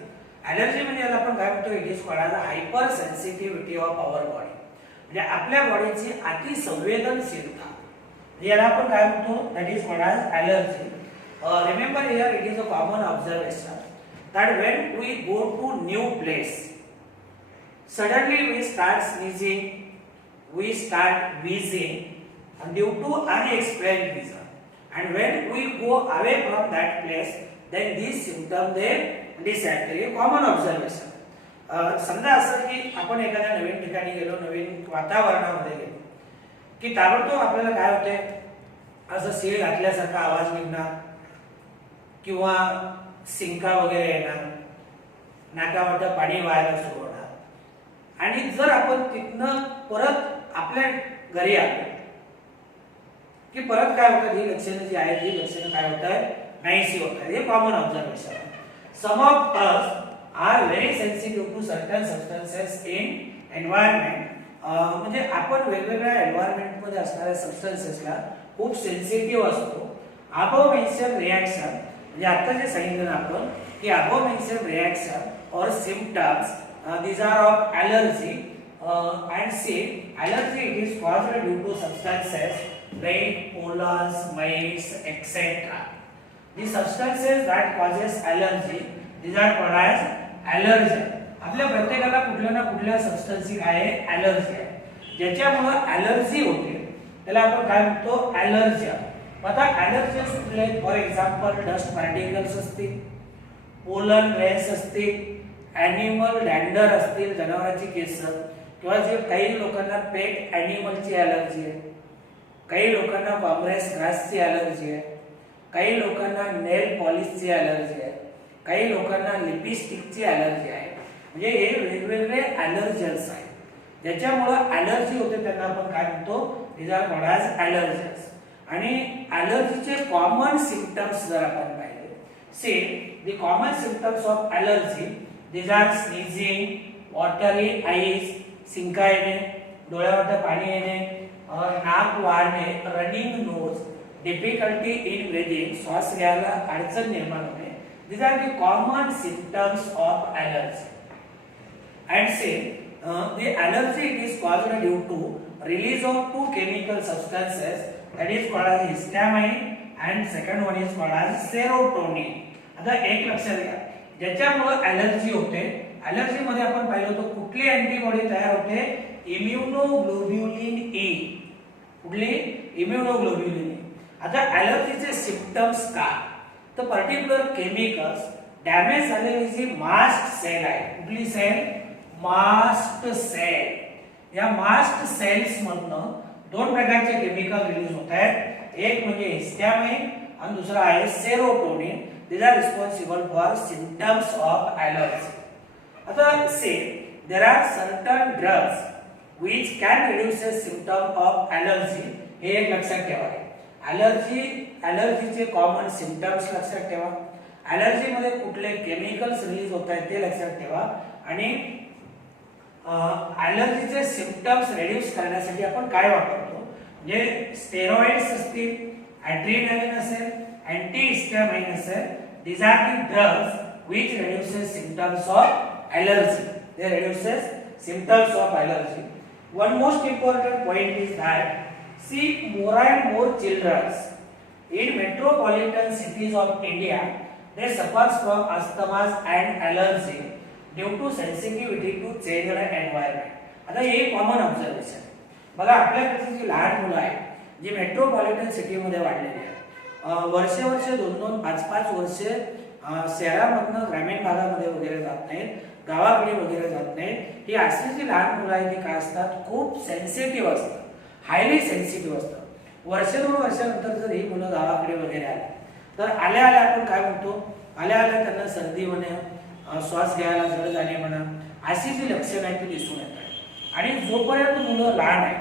ॲलर्जी म्हणजे याला आपण काय म्हणतो, it is called as hyper sensitivity of our body. म्हणजे आपल्या बॉडीची अति संवेदनशीलता, याला आपण काय म्हणतो, that is called as allergy. Remember here it is a common observation that when we go to new place suddenly we start sneezing, we start wheezing and due to unexplained reason. And when we go away from that place, then these symptoms they disappear. Common observation. समजा असं की आपण एखाद्या नवीन ठिकाणी गेलो, नवीन वातावरणामध्ये गेलो की ताबडतोब आपल्याला काय होते, असं सीळ घातल्यासारखा आवाज निघणार किंवा सिंका वगैरे येणार, नाकावाटं पाणी वाहायला सुरू होणार. आणि जर आपण तिथनं परत आपल्या घरी आलो की परत काय होतं, ही लक्षणं जी आहेत ही लक्षणं काय होत आहेत, नाहीशी होत आहेत. हे कॉमन ऑब्झर्वेशन आहे. Some of us are very sensitive to certain substances in environment. म्हणजे आपण वेगवेगळ्या एन्व्हायरमेंट मध्ये असणाऱ्या सबस्टन्सेसला खूप सेन्सिटिव्ह असतो. अबव मेन्शन रिॲक्शन म्हणजे आता जे सांगितलं आपण की अबव मेन्शन रिॲक्शन और symptoms these are of allergy and see, allergy it is caused due to substances like pollens, mites, etc. The substances that causes allergy, these are called as allergen. आपल्या प्रत्येकाला कुठल्या ना कुठल्या सबस्टन्सची काय आहे, allergy आहे. ज्याच्यामुळे ॲलर्जी होते त्याला आपण काय म्हणतो, ॲलर्जन. आता ॲलर्जन्स कुठले, फॉर एक्झाम्पल डस्ट पार्टिकल्स असतील, पोलन ग्रेन्स असतील, ॲनिमल डॅंडर असतील, जनावरांची केस, किंवा जे काही लोकांना पेट ॲनिमलची ॲलर्जी आहे, काही लोकांना कॉम्प्रेस ग्रासची ॲलर्जी आहे, काही लोकांना नेल पॉलिशची ॲलर्जी आहे, काही लोकांना लिपस्टिकची ॲलर्जी आहे. म्हणजे हे वेगवेगळे ॲलर्जन्स आहेत. ज्याच्यामुळे ॲलर्जी होते त्यांना आपण काय म्हणतो, these are called as allergens. आणि ॲलर्जीचे कॉमन सिम्पटम्स जर आपण पाहिले, see the common symptoms of allergy, these are sneezing, watery eyes, शिंका येणे, डोळ्यावर पाणी येणे, नाक वाढणे, running nose, difficulty in breathing, श्वास घ्यायला अडचण निर्माण होणे. these are the common symptoms of allergy. And say the allergy is caused due to release of two chemical substances, that is called as histamine and second one is called as serotonin. आता एक लक्षात घ्या, ज्याच्यामुळे allergy होते, allergy मध्ये आपण पाहिलं होतं कुठली अँटीबॉडी तयार होते, इम्युनोग्लोब्युलिन ए. कुठली, इम्युनोग्लोब्युलिन ए. आता ॲलर्जीचे सिम्पटम्स का, तर पर्टिक्युलर केमिकल्स डॅमेज झालेली जी मास्ट सेल आहे, कुठली सेल, मास्ट सेल. या मास्ट सेल्स मधनं दोन प्रकारचे केमिकल रिलीज होत आहेत. एक म्हणजे हिस्टॅमाइन आणि दुसरा आहे serotonin. these are responsible for symptoms of allergy. आता से there are certain drugs which can reduce the symptom of allergy. हे एक लक्षात ठेवा. ॲलर्जीचे कॉमन सिम्पटम्स लक्षात ठेवा, ॲलर्जी मध्ये कुठले केमिकल्स रिलीज होत आहेत ते लक्षात ठेवा, आणि ॲलर्जीचे सिम्पटम्स रिड्यूस करण्यासाठी आपण काय वापरतो, म्हणजे स्टेरॉइड्स असतील, ॲड्रेनालिन असेल, अँटीहिस्टामाइन असेल. these are the drugs which reduces symptoms of allergy. they reduces symptoms of allergy. One most important point is that see more and more children in metropolitan cities of India, they suffer from asthma and allergy due to sensitivity to changed environment. आता हे common observation. बघा आपल्याकडची जी लहान मुलं आहेत जी metropolitan सिटीमध्ये वाढलेली आहेत, वर्षे 2-2, 5-5 वर्षे शहरामधनं ग्रामीण भागामध्ये वगैरे जात नाहीत, गावाकडे वगैरे जात नाहीत. ही अशी जी लहान मुलं आहेत ती काय असतात, खूप सेन्सिटिव्ह असतात, हायली सेन्सिटिव्ह असतात. 1-2 वर्षानंतर जर ही मुलं गावाकडे वगैरे आली तर आल्या आपण काय म्हणतो, आल्या त्यांना सर्दी होणे, श्वास घ्यायला जड जाणे म्हणा, अशी जी लक्षणं आहेत ती दिसून येतात. आणि जोपर्यंत मुलं लहान आहेत,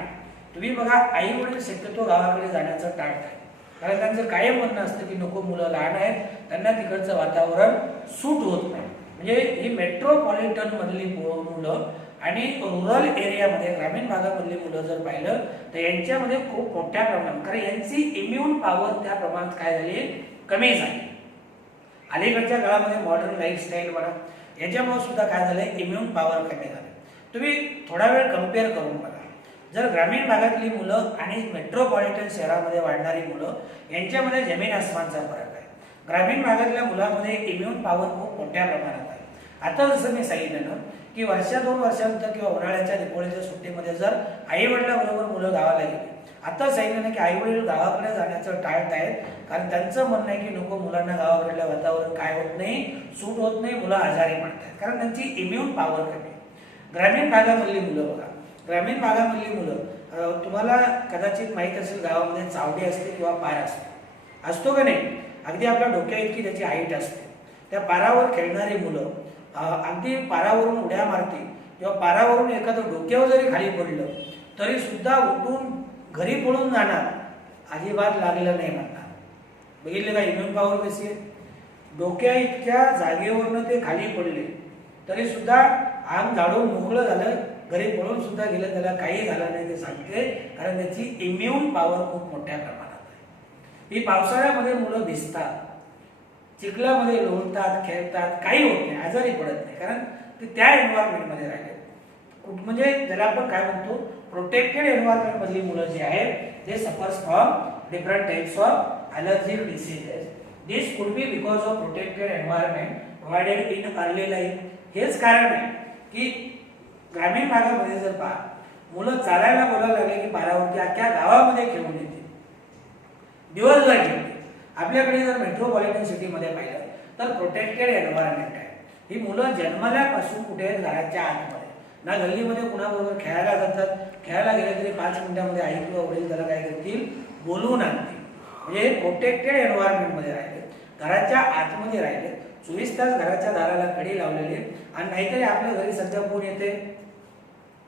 तुम्ही बघा आई वडील शक्यतो गावाकडे जाण्याचं टाळतात, कारण त्यांचं कायम म्हणणं असतं की नको, मुलं लहान आहेत, त्यांना तिकडचं वातावरण सूट होत नाही. म्हणजे ही मेट्रोपॉलिटन मधली मुलं आणि रुरल एरियामध्ये ग्रामीण भागामधली मुलं जर पाहिलं तर यांच्यामध्ये खूप मोठ्या प्रमाणात, कारण यांची इम्युन पॉवर त्या प्रमाणात काय झाली, कमी झाली. अलीकडच्या काळामध्ये मॉडर्न लाईफस्टाईल म्हणा, याच्यामुळे सुद्धा काय झालंय, इम्युन पॉवर कमी झाली. तुम्ही थोडा वेळ कम्पेअर करून बघा, जर ग्रामीण भागातली मुलं आणि मेट्रोपॉलिटन शहरामध्ये वाढणारी मुलं यांच्यामध्ये जमीन आसमानचा फरक आहे. ग्रामीण भागातल्या मुलांमध्ये इम्युन पॉवर खूप मोठ्या प्रमाणात आहे. आता जसं मी सांगितलं ना की 1-2 वर्षानंतर किंवा उन्हाळ्याच्या दिवाळीच्या सुट्टीमध्ये जर आई वडिलांबरोबर मुलं गावाला गेली, आता सांगितलं ना की आई वडील गावाकडे जाण्याचं टाळत आहेत, कारण त्यांचं म्हणणं आहे की नको, मुलांना गावाकडलं वातावरण काय होत नाही, सूट होत नाही, मुलं आजारी पडतात, कारण त्यांची इम्युन पॉवर कमी. ग्रामीण भागामधली मुलं बघा, ग्रामीण भागामधली मुलं, तुम्हाला कदाचित माहीत असेल गावामध्ये चावडी असते किंवा पार असतो का नाही, अगदी आपल्या डोक्या इतकी त्याची हाईट असते. त्या पारावर खेळणारी मुलं अगदी पारावरून उड्या मारतील किंवा पारावरून एखादं डोक्यावर जरी खाली पडलं तरी सुद्धा उठून घरी पळून जाणार, अजिबात लागलं नाही म्हणणार. बघितलं का इम्युन पॉवर कशी आहे, डोक्या इतक्या जागेवरनं ते खाली पडले तरी सुद्धा अंग झाडून मोकळं झालं, घरी पळून सुद्धा गेलं, त्याला काही झालं नाही ते सांगते, कारण त्याची इम्युन पॉवर खूप मोठ्या प्रमाणात आहे. ही पावसाळ्यामध्ये मुलं भिजतात, चिखलामध्ये लोळतात, खेळतात, काही होत नाही, आजारी पडत नाही, कारण ते त्या एन्व्हायरमेंटमध्ये राहिले. म्हणजे ज्याला आपण काय म्हणतो प्रोटेक्टेड एन्व्हायरमेंट मधली मुलं जी आहेत ते suffers from different types of allergic diseases. This could be because of protected environment provided in early life. हेच कारण आहे की ग्रामीण भागामध्ये जर मुलं चालायला बोलायला लागले की पारावरती अख्ख्या गावामध्ये खेळून येते, दिवसभर खेळते. आपल्याकडे जर मेट्रोपॉलिटन सिटीमध्ये पाहिलं तर प्रोटेक्टेड एन्व्हायरमेंट आहे. ही मुलं जन्मल्यापासून कुठे घराच्या आतमध्ये ना गल्लीमध्ये कुणाबरोबर खेळायला जातात, खेळायला गेले तरी 5 मिनिटांमध्ये आई किंवा वडील त्याला काय करतील बोलवून आणतील. म्हणजे प्रोटेक्टेड एन्व्हायरमेंटमध्ये राहिले, घराच्या आतमध्ये राहिले, 24 तास घराच्या दाराला कडी लावलेले. आणि नाहीतरी आपल्या घरी सध्या कोण येते,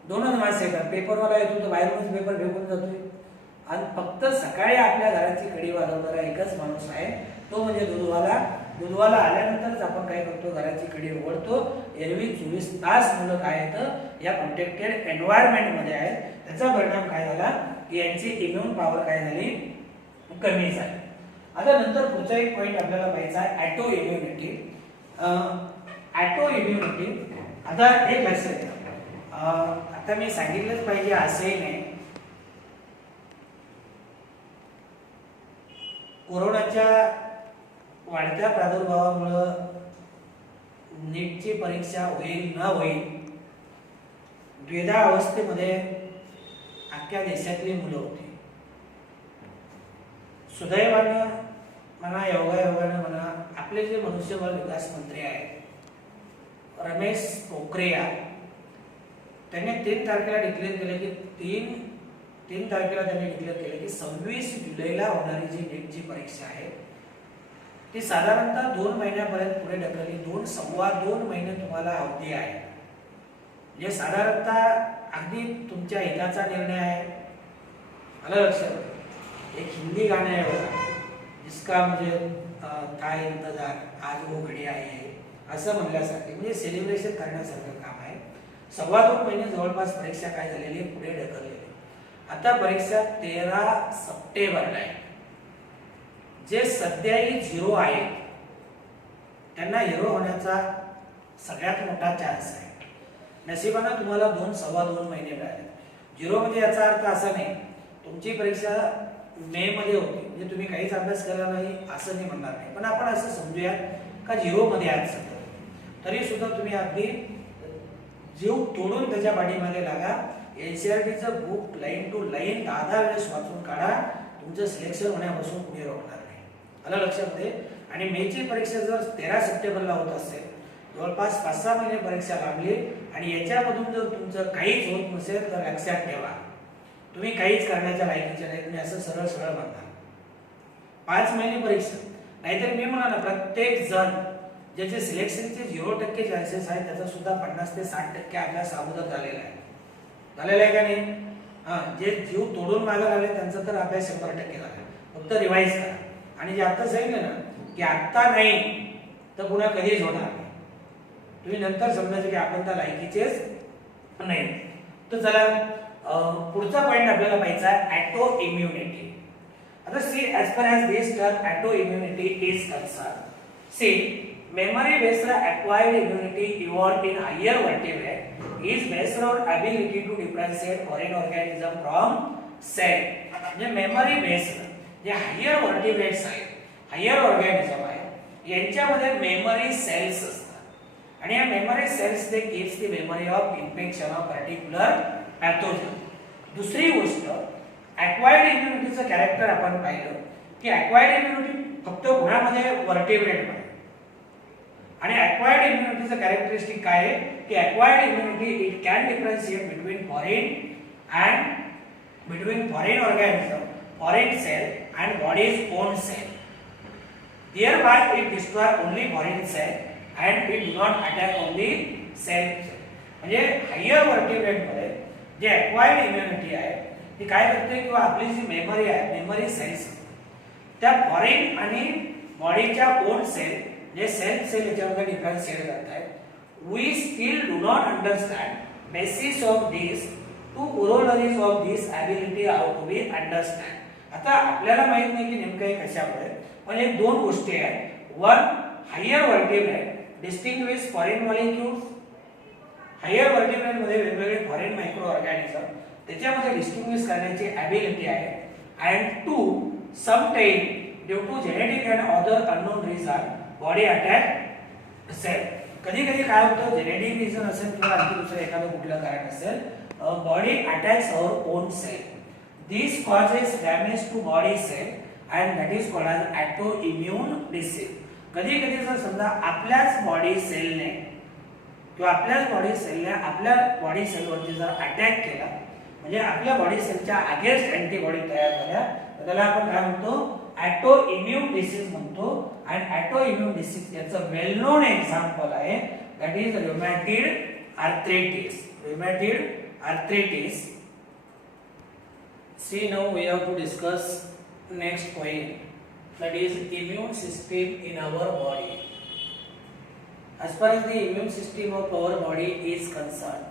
2च माणसं येतात. पेपरवाला येतो तो बाहेरूनच पेपर फेकून जातोय आणि फक्त सकाळी आपल्या घराची कडी वाजवणारा एकच माणूस आहे, तो म्हणजे दूधवाला. दूधवाला आल्यानंतरच आपण काय करतो, घराची कडी उघडतो. एरवी 24 तास मुलं काय येतं या प्रोटेक्टेड एन्व्हायरमेंटमध्ये आहेत. त्याचा परिणाम काय झाला की यांची इम्युन पॉवर काय झाली, कमी झाली. आता नंतर पुढचा एक पॉईंट आपल्याला पाहायचा आहे ॲटो इम्युनिटी. ॲटो इम्युनिटी आता एक लक्षात घ्या, आता मी सांगितलंच पाहिजे असंही नाही. कोरोनाच्या वाढत्या प्रादुर्भावामुळे नीटची परीक्षा होईल न होईल द्विधा अवस्थेमध्ये अख्ख्या देशातली मुलं होती. सुदैवानं म्हणा योगायोगानं म्हणा आपले जे मनुष्यबळ विकास मंत्री आहेत रमेश पोखरियाल, त्यांनी 3 तारखेला डिक्लेअर केलं की 3 तारखेला त्यांनी डिक्लेअर केलं की 26 जुलैला होणारी जी नीटची परीक्षा आहे ती साधारणतः 2 महिन्यापर्यंत पुढे ढकलली. 2 महिने तुम्हाला अवधी आहे. म्हणजे साधारणतः अगदी तुमच्या हिताचा निर्णय आहे. आलं लक्षात. एक हिंदी गाणं आहे बघा, जिसका मुझे था इंतजार आज वो घडी आहे, असं म्हणल्यासारखे म्हणजे सेलिब्रेशन करण्यासारखं काम आहे. 2.25 महिने जवळपास परीक्षा काय झालेली पुढे ढकललेली. आता परीक्षा 13 सप्टेंबरला आहे. जे सध्याही 0 आहेत त्यांना हिरो होण्याचा सगळ्यात मोठा चान्स आहे. नशिबानं तुम्हाला 2-2.25 महिने मिळाले. 0 म्हणजे याचा अर्थ असा नाही तुमची परीक्षा मे मध्ये होती म्हणजे तुम्ही काहीच अभ्यास केला नाही असं नाही म्हणणार नाही, पण आपण असं समजूया का 0 मध्ये आहात सध्या, तरी सुद्धा तुम्ही अगदी जीव तोडून त्याच्या पाठीमागे लागा. एनसीईआरटीचं बुक लाईन टू लाईन 10 वेळेस वाचून काढा. तुमचं सिलेक्शन होण्यापासून पुढे रोखणार नाही. आलं लक्षामध्ये. आणि मेची परीक्षा जर 13 सप्टेंबरला होत असेल, जवळपास 5-6 महिने परीक्षा लागली आणि याच्यामधून जर तुमचं काहीच होत नसेल तर लक्षात ठेवा तुम्ही काहीच करण्याच्या लायकीचे नाही. तुम्ही असं सरळ सरळ म्हणता 5 महिने परीक्षा. नाहीतर मी म्हणा ना प्रत्येक जण ज्याचे सिलेक्शनचे 0% चान्सेस आहेत त्याचा सुद्धा 50 ते 60% अभ्यास अगोदर झालेला आहे का नाही. जे जीव तोडून मागे लागले त्यांचा तर अभ्यास 100% झाला. फक्त रिवाइज करा. आणि जे आता सांगितलं ना की आत्ता नाही तर पुन्हा कधीच होणार नाही, तुम्ही नंतर समजायचं की आपण त्या लायकीचेच नाही. तर चला पुढचा पॉइंट आपल्याला पाहायचा आहे ॲटो इम्युनिटी. आता see as per as this term auto immunity is concern, see memory based acquired immunity evolved in higher vertebrate is based on ability to differentiate foreign organism from cell. म्हणजे memory based जे higher vertebrates आहेत, higher organism आहे, यांच्यामध्ये memory cells असतात आणि या memory cells they keeps the memory of infection of particular pathogen. दुसरी गोष्ट ॲक्वायर्ड इम्युनिटीचं कॅरेक्टर आपण पाहिलं की ॲक्वायर्ड इम्युनिटी फक्त गुणामध्ये वर्टिब्रेट आणि ॲक्वायर्ड इम्युनिटीचं कॅरेक्टरिस्टिक काय आहे की acquired immunity it can differentiate between foreign organism, foreign cell and body's own cell. Thereby it destroy only foreign cell and it do not attack only cell. म्हणजे higher vertebrate मध्ये जे acquired immunity आहे ती काय करते किंवा आपली जी मेमरी आहे, मेमरी सेल्स त्या फॉरेन आणि बॉडीच्या ओन सेल जे सेल याच्यामध्ये डिफरन्शिएट करतात. We still do not understand basis of this two corollaries of this ability how to be understand. आता आपल्याला माहित नाही की नेमकं हे कशामुळे, पण एक 2 गोष्टी आहेत. One, higher vertebrate distinguish foreign molecules higher vertebrate मध्ये वेगवेगळे फॉरेन मायक्रो ऑर्गॅनिझम त्याच्यामध्ये डिस्टिंग्विश करण्याची ॲबिलिटी आहे. And to some time due to genetic and other unknown reason body attack cell. कधी कधी काय होतं, जेनेटिक रिझन असेल किंवा आणखी दुसरं एखादं कुठलं कारण असेल, body attacks our own cell. This causes damage to body cell and that is called as auto immune disease. कधी कधी जर समजा आपल्याच बॉडी सेलने किंवा आपल्याच बॉडी सेलने आपल्या बॉडी सेलवरती जर अटॅक केला, म्हणजे आपल्या बॉडी सेलच्या अगेन्स्ट अँटीबॉडी तयार झाल्या, तर त्याला आपण काय म्हणतो, ऑटो इम्युन डिसीज म्हणतो. आणि ऑटो इम्युन डिसीज याचं वेल नोन एक्झाम्पल आहे, that is rheumatoid arthritis. Rheumatoid arthritis. See, now we have to discuss next point, that is immune system in our body. As far as the immune system of our body is concerned,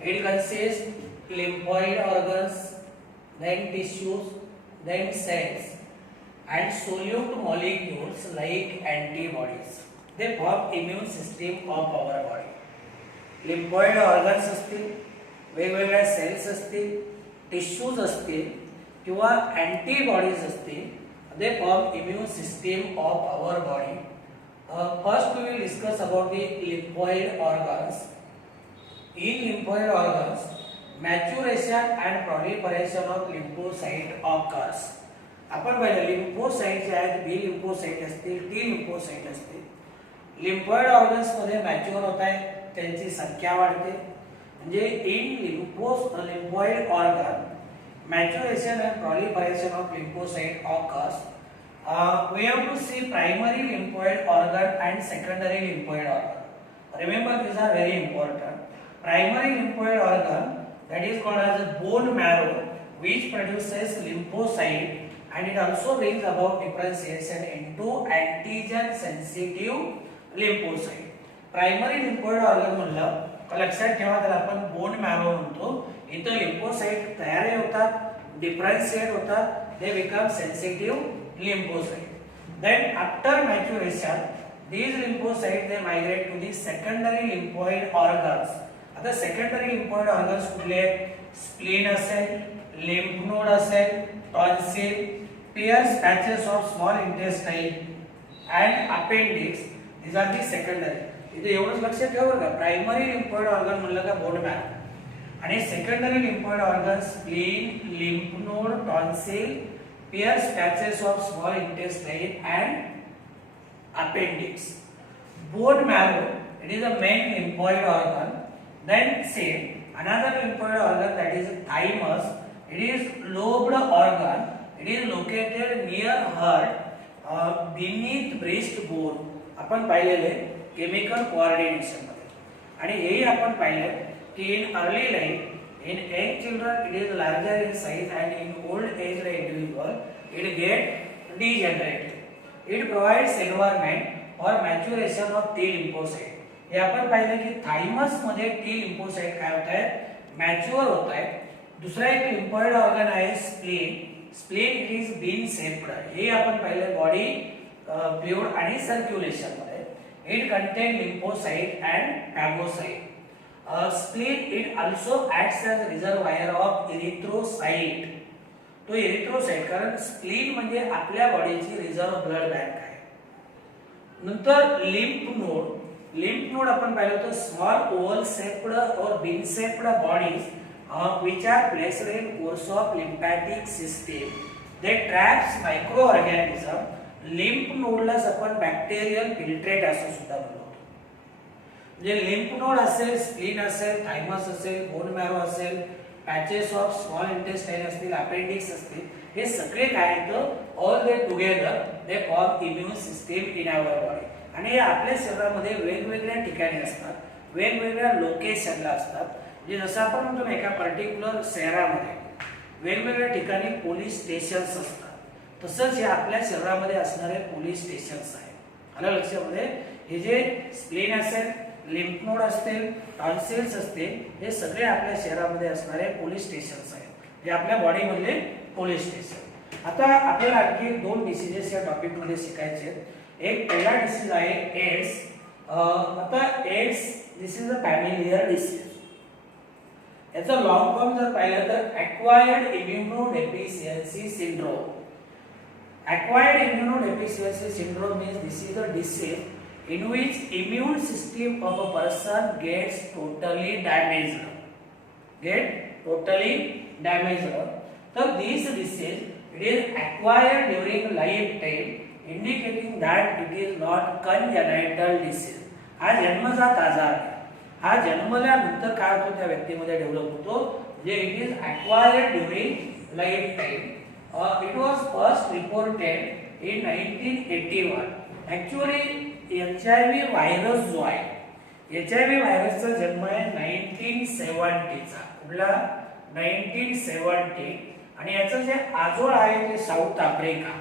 it consists lymphoid organs, then tissues, then cells, and solute molecules like antibodies. They form immune system of our body. Lymphoid organs असतील, वेगवेगळ्या cells असतील, tissues असतील किंवा antibodies असतील, they form immune system of our body. First we will discuss about the lymphoid organs. In lymphoid organs maturation and proliferation of lymphocyte occurs. आपण पाहिलं lymphocyte जे आहेत, बी लिम्फोसाइट असतील, टी लिम्फोसाइट असतील. Lymphoid organs मध्ये mature होत आहे, त्यांची संख्या वाढते. म्हणजे in lymphoid organ maturation and proliferation of lymphocyte occurs. We have to see primary lymphoid organ and secondary lymphoid organ. Remember, these are very important. Primary lymphoid organ, that is called as a bone marrow, which produces lymphocyte, and it also brings about differentiation into antigen sensitive lymphocyte. Primary lymphoid organ म्हणलं लक्षात ठेवा, त्याला आपण bone marrow म्हणतो. इथं lymphocyte तयार होतात, differentiate होतात, they become sensitive lymphocyte. Then after maturation these lymphocytes they migrate to the secondary lymphoid organs. आता सेकंडरी लिम्फोइड ऑर्गन्स कुठले आहेत? स्प्लीन असेल, लिम्फ नोड असेल, tonsil, Peyer's patches of small intestine and appendix. these are the secondary. इथे एवढंच लक्षात ठेवा बरं का, प्रायमरी लिम्फोइड ऑर्गन म्हणलं का बोन मॅरो, आणि secondary lymphoid organ spleen, lymph node, tonsil, Peyer's patches of small intestine and appendix. Bone marrow, it is a main lymphoid organ. Then say another lymphoid organ, that is thymus. It is lobed organ. It is located near heart, beneath breastbone. आपण पाहिलेले chemical coordination मध्ये, आणि हेही आपण पाहिले की in early life in young children it is larger in size and in old age individual it get degenerated. It provides environment for maturation of T lymphocyte. हे आपण पाहिले की थायमस मध्ये T lymphocyte काय होत आहे, मॅच्युअर होत आहे. दुसरा एक लिम्फोइड ऑर्गन आहे spleen. Spleen it is bean shaped. हे आपण पाहिले बॉडी फ्लुइड आणि सर्क्युलेशन मध्ये. It contain lymphocyte and phagocyte. Spleen it also acts as reservoir of erythrocyte. तो इरिथ्रोसाइट, कारण स्प्लीन म्हणजे आपल्या बॉडीची रिझर्व ब्लड बँक आहे. नंतर लिम्फ नोड. लिम्फ नोड आपण पाहिलं होतं स्मॉल ओव्हल शेप्ड और bean shaped bodies which are placed in course of lymphatic system. They traps microorganism. Lymph नोडलाच आपण बॅक्टेरियल फिल्ट्रेट असं सुद्धा बोलतो. म्हणजे लिम्फ नोड असेल, स्प्लीन असेल, थायमस असेल, बोन मॅरो असेल, पॅचेस ऑफ स्मॉल इंटेस्टाइन असतील, अपेंडिक्स असतील, हे सगळे काय आहेत, all they together they form immune system in our body. आणि हे आपल्या शरीरामध्ये वेगवेगळ्या ठिकाणी असतात, वेगवेगळ्या लोकेशनला असतात. म्हणजे जसं आपण म्हणतो ना, एका पर्टिक्युलर शहरामध्ये वेगवेगळ्या ठिकाणी पोलीस स्टेशन्स असतात, तसंच हे आपल्या शरीरामध्ये असणारे पोलीस स्टेशन्स आहेत. आलं लक्षामध्ये? हे जे स्प्लीन असेल, लिम्फ नोड असतील, टॉन्सिल्स असतील, हे सगळे आपल्या शरीरामध्ये असणारे पोलीस स्टेशन्स आहेत, जे आपल्या बॉडी मधले पोलीस स्टेशन. आता आपल्याला आणखी दोन डिसीजेस या टॉपिक मध्ये शिकायचे आहेत. एक पहिला डिसीज आहे एड्स. आता AIDS this is a familiar disease. याचा लॉंग फॉर्म जर पाहिलं तर acquired immunodeficiency syndrome. Acquired immunodeficiency syndrome means this is a disease in which immune system of a person gets totally damaged. So this disease it is acquired during lifetime, indicating that it is not congenital disease. हा जन्मजात आजार आहे. हा जन्मल्यानंतर काय होतो त्या व्यक्तीमध्ये develop होतो, जे it is acquired during lifetime. It was first reported in 1981. Actually HIV virus जो आहे, HIV व्हायरसचा जन्म आहे 1970 चा. कुठला 1970. आणि याचं जे आजोळ आहे ते साऊथ आफ्रिका,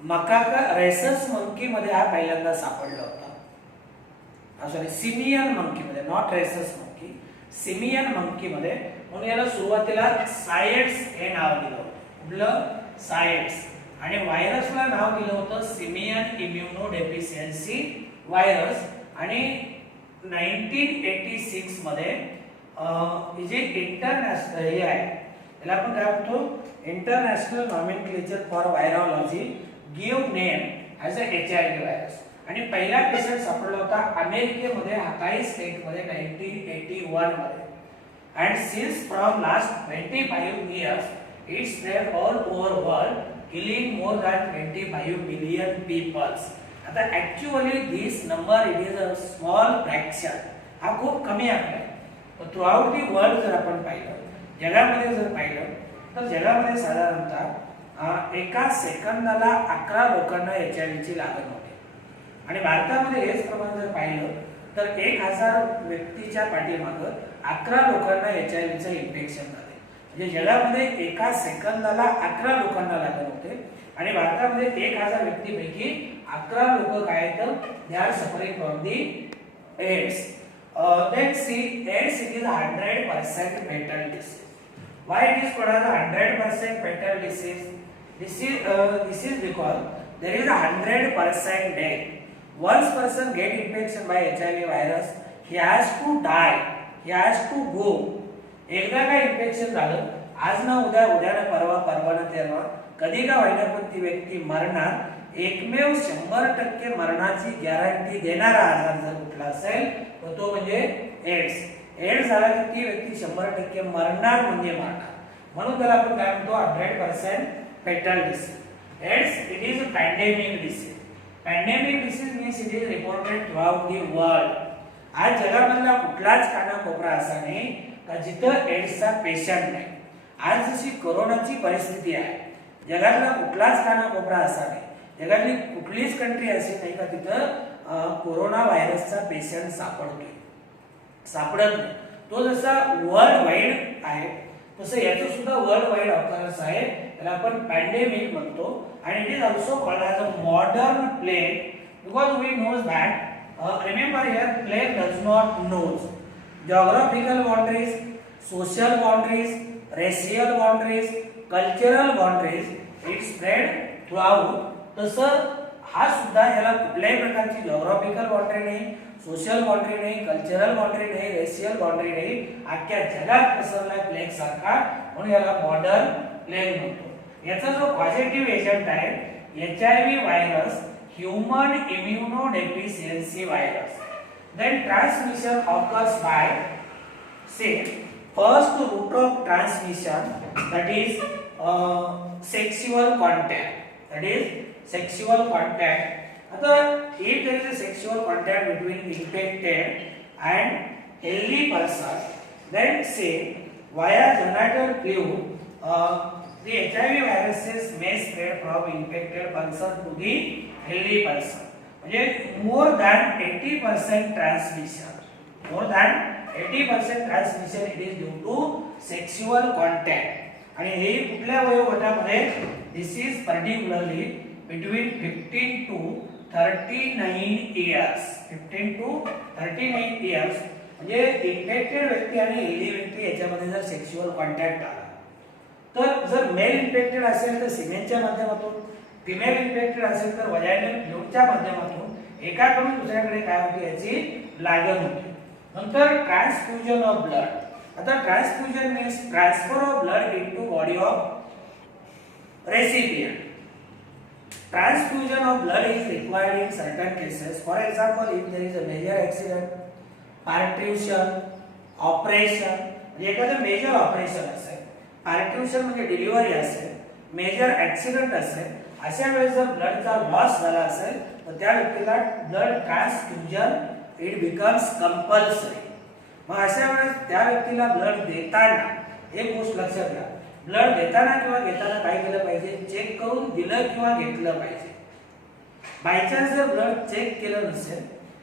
मकाका रेसस मंकी मध्ये हा पहिल्यांदा सापडला होता. सॉरी, सिमियन मंकी मध्ये, not rhesus monkey, simian monkey मध्ये. म्हणून याला सुरुवातीला सायट्स हे नाव दिलं होतं. कुठलं? सायट्स. आणि व्हायरसला नाव दिलं होतं सिमियन इम्युनोडेफिशियन्सी व्हायरस. आणि 1986 मध्ये जे इंटरनॅशनल हे आहे, याला आपण काय म्हणतो, international nomenclature for virology give name as a HIV virus. आणि पहिला पेशंट सापडला होता अमेरिकेमध्ये, हकाई स्टेट मध्ये 1981 मध्ये. And since from last 25 years, it spread all over world, killing more than 25 million people. आता actually this number it is a small fraction. हा खूप कमी आकडा आहे. पण throughout the world जर आपण पाहिलं, जगामध्ये जर पाहिलं, तर जगामध्ये साधारणतः एका सेकंदाला 11 लोकांना HIV ची लागण होते. आणि भारतामध्ये हेच प्रमाण जर पाहिलं तर 1000 व्यक्तीच्या पाठीमागे 11 लोकांना HIV चं इन्फेक्शन झाले. म्हणजे जगामध्ये एका सेकंदाला 11 लोकांना लागण होते. आणि भारतामध्ये 1000 व्यक्तीपैकी 11 लोक काय आहेत, they are suffering from the AIDS. Then see, AIDS it is 100% fatal disease. Why it is called as 100% fatal disease? This is because there is 100% death. Once person get infection by HIV virus, he has to die. He has to go. एकदा का infection झालं, आज ना उद्या, उद्या ना परवा, परवा ना तेरवा, कधी का होईना पण ती व्यक्ती मरणार. एकमेव 100% मरणाची गॅरंटी देणारा आजार जर कुठला असेल तर तो म्हणजे एड्स. एड्स झाला की ती व्यक्ती 100% मरणार म्हणजे मरणार. म्हणून त्याला आपण काय म्हणतो, 100% fatal disease. AIDS it is a pandemic disease. Pandemic disease means it is reported throughout the world. आज जगामधला कुठलाच कानाकोपरा असा नाही का जिथं एड्सचा पेशंट नाही. आज जशी कोरोनाची परिस्थिती आहे, जगातला कुठलाच कानाकोपरा असा नाही, जगातली कुठलीच कंट्री अशी नाही का तिथं कोरोना व्हायरसचा पेशंट सापडत नाही. तो जसा वर्ल्ड वाईड आहे तसं याचं सुद्धा वर्ल्ड वाईड ऑकरन्स आहे. त्याला आपण पॅन्डेमिक म्हणतो. आणि it is also called as a modern plague because we knows that remember here plague does not knows geographical boundaries, social boundaries, racial boundaries, cultural boundaries. It spread throughout. तसं हा सुद्धा याला कुठल्याही प्रकारची जिओग्राफिकल बाउंड्री नाही, social boundary नाही, cultural boundary नाही, racial boundary नाही. अख्ख्या जगात पसरलाय प्लेग सारखा, म्हणून याला मॉडर्न प्लेग म्हणतो. याचा जो पॉझिटिव्ह एजंट आहे HIV virus, human immunodeficiency virus. Then transmission occurs by, say, first route of transmission, that is sexual contact. That is sexual contact. आता if there is a sexual contact between infected and healthy person, then say via genital fluid, the HIV viruses may spread from infected person to the healthy person. म्हणजे more than 80% transmission. More than 80% transmission it is due to sexual contact. आणि हे कुठल्या वयोगटामध्ये? This is particularly between 15 to 39 years. 15 to 39 years. म्हणजे infected व्यक्ती आणि healthy व्यक्ती याच्यामध्ये जर सेक्शुअल कॉन्टॅक्ट आला तर जर मेल इन्फेक्टेड असेल तर सिमेनच्या माध्यमातून, फिमेल इन्फेक्टेड असेल तर वजायनल फ्लुइडच्या माध्यमातून एकाकडून दुसऱ्याकडे काय होते याची लागण होते. नंतर ट्रान्सफ्युजन ऑफ ब्लड. आता transfusion means transfer of blood into body of recipient. Transfusion of blood is required in certain cases. For example, if there is a major accident, parturition, operation, म्हणजे एखादं मेजर ऑपरेशन असेल, पार्ट्युशन म्हणजे delivery असेल, major accident असेल, अशा वेळेस जर ब्लडचा loss झाला असेल तर त्या व्यक्तीला blood transfusion it becomes compulsory. मग अशा वेळेस त्या व्यक्तीला ब्लड देताना एक गोष्ट लक्षात घ्या, ब्लड देताना किंवा घेताना काय केलं पाहिजे, चेक करून दिलं किंवा घेतलं पाहिजे. बाय चान्स जर ब्लड चेक केलं नसेल